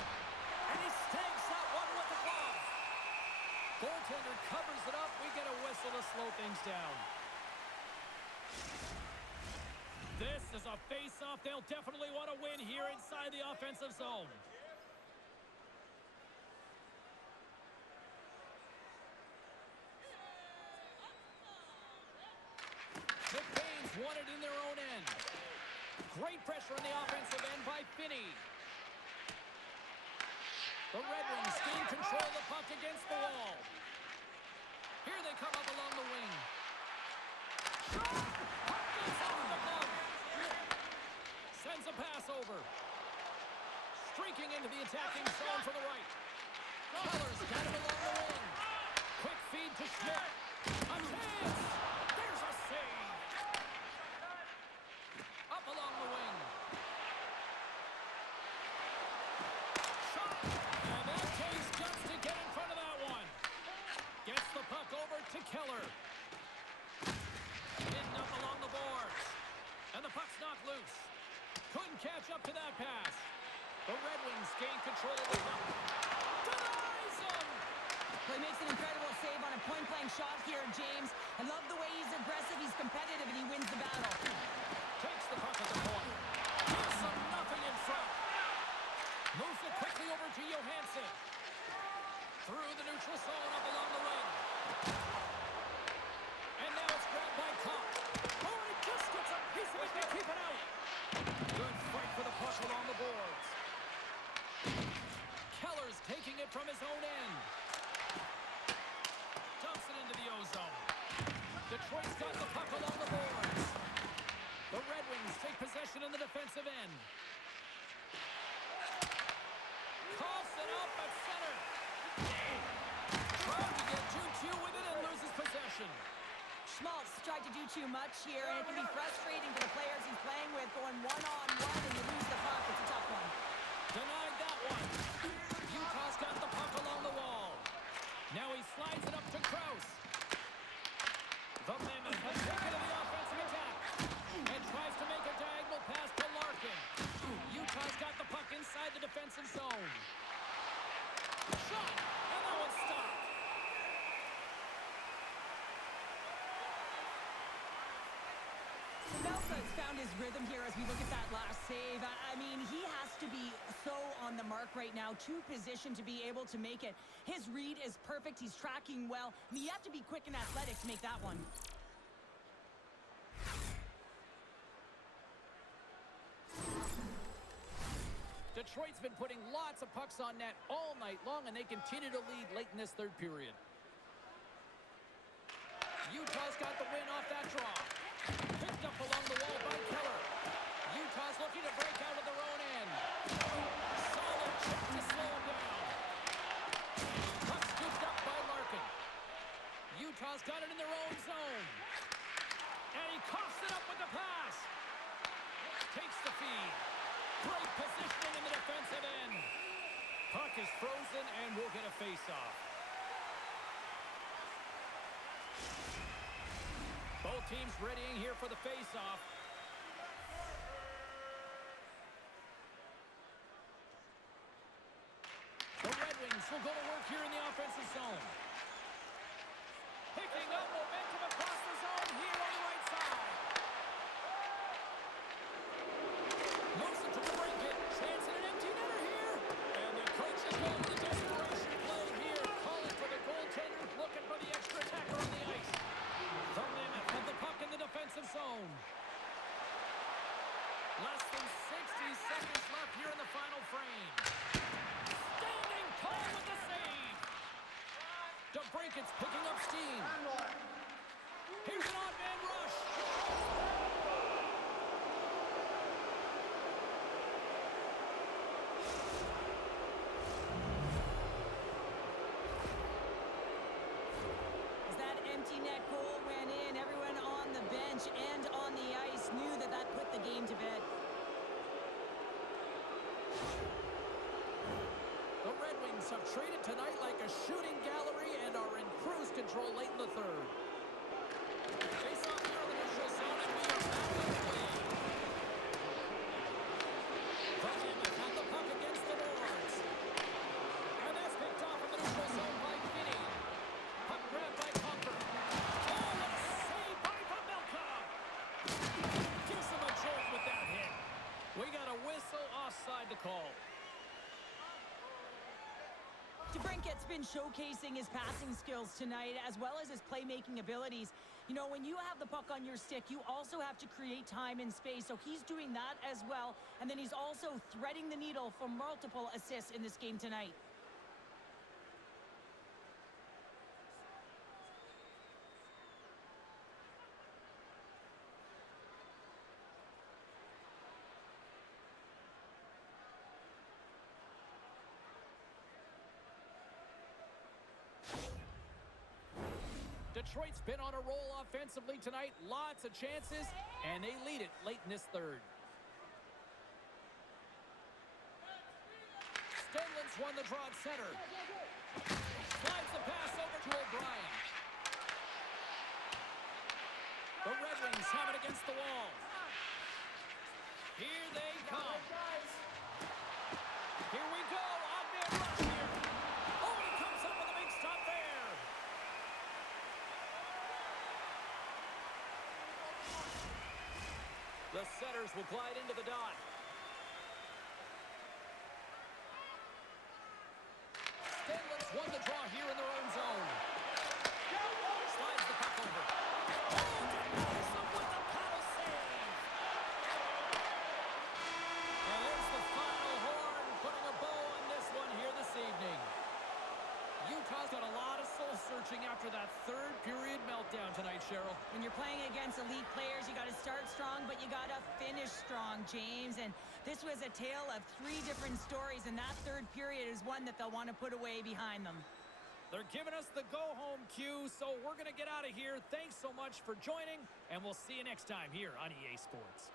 And he stakes that one with the glove. Goaltender covers it up. We get a whistle to slow things down. This is a face-off they'll definitely want to win here inside the offensive zone. The Canes won it in their own end. Great pressure on the offensive end by Finney. The Red Wings gain control of the puck against the wall. Here they come up along the wing. Shot! Puck goes off the glove. Sends a pass over. Streaking into the attacking zone for the right. Keller's got it along the wing. Quick feed to Schmidt. A chance! There's a save! Up along the wing. Shot! And that takes guts to get in front of that one. Gets the puck over to Keller. Hidden up along the boards. And the puck's knocked loose. Couldn't catch up to that pass. The Red Wings gain control of the puck. Denies him! Well, he makes an incredible save on a point-blank shot here, James. I love the way he's aggressive, he's competitive, and he wins the battle. Takes the puck at the point. Gives them nothing in front. Moves it quickly over to Johansson. Through the neutral zone up along the wing. And now it's grabbed by Kopp. Oh, he just gets a piece of it to keep it out. Good fight for the puck along the boards. Keller's taking it from his own end. Dumps it into the ozone. Detroit's got the puck along the boards. The Red Wings take possession in the defensive end. Coughs it up at center. Trying to get 2-2 with it and loses possession. Schmaltz tried to do too much here, and it can be frustrating for the players he's playing with, going one-on-one, and you lose the puck. It's a tough one. Denied that one. Utah's got the puck along the wall. Now he slides it up to Krause. The Mammoth has taken to the offensive attack and tries to make a diagonal pass to Larkin. Utah's got the puck inside the defensive zone. Shot! And that one's stopped. Belka's found his rhythm here as we look at that last save. I mean, he has to be so on the mark right now, to position to be able to make it. His read is perfect. He's tracking well. I mean, you have to be quick and athletic to make that one. Detroit's been putting lots of pucks on net all night long, and they continue to lead late in this third period. Utah's got the win off that draw. Picked up along the wall by Keller. Utah's looking to break out of their own end. Solid check to slow him down. Puck scooped up by Larkin. Utah's got it in their own zone. And he coughs it up with the pass. Takes the feed. Great positioning in the defensive end. Puck is frozen and we'll get a face-off. Both teams readying here for the face-off. The Red Wings will go to work here in the offensive zone. Picking up momentum across the zone here on the right side. Moves it to the break it. Chance at an empty netter here. And the coach is going with a desperation play here. Calling for the goaltender, looking for the extra attacker on the ice. The Mammoth have the puck in the defensive zone. Less than 60 seconds left here in the final frame. Standing tall with the save. DeBrinket's picking up steam. Here's an odd man rush. As that empty net goal went in, everyone on the bench and on the ice knew that that put the game to bed. The Red Wings have traded tonight like a shooting gallery and are in cruise control late in the third. Face off here in the neutral zone, and we are back in the game. The Mammoth have the puck against the boards. And that's picked off in the neutral zone by Finney. Puck grabbed by Conker. Oh, what a save by Pavelka! Gives him a jolt with that hit. We got a whistle offside to call. DeBrinket's been showcasing his passing skills tonight as well as his playmaking abilities. You know, when you have the puck on your stick, you also have to create time and space. So he's doing that as well. And then he's also threading the needle for multiple assists in this game tonight. Detroit's been on a roll offensively tonight. Lots of chances, and they lead it late in this third. Stenlin's won the draw at center. Slides the pass over to O'Brien. The Red Wings have it against the wall. Here they come. Here we go. Odd man rush here. Oh, and he comes up with a big stop there. The setters will glide into the dot. Stenlin's won the draw here in their own zone. Slides the puck over. Oh, nice up with the paddle save. And there's the final horn, putting a bow on this one here this evening. Utah's got a lot of soul searching after that third period meltdown tonight, Cheryl. When you're playing against elite players, you got to start strong, but you got to finish strong, James. And this was a tale of 3 different stories, and that third period is one that they'll want to put away behind them. They're giving us the go-home cue, so we're going to get out of here. Thanks so much for joining, and we'll see you next time here on EA Sports.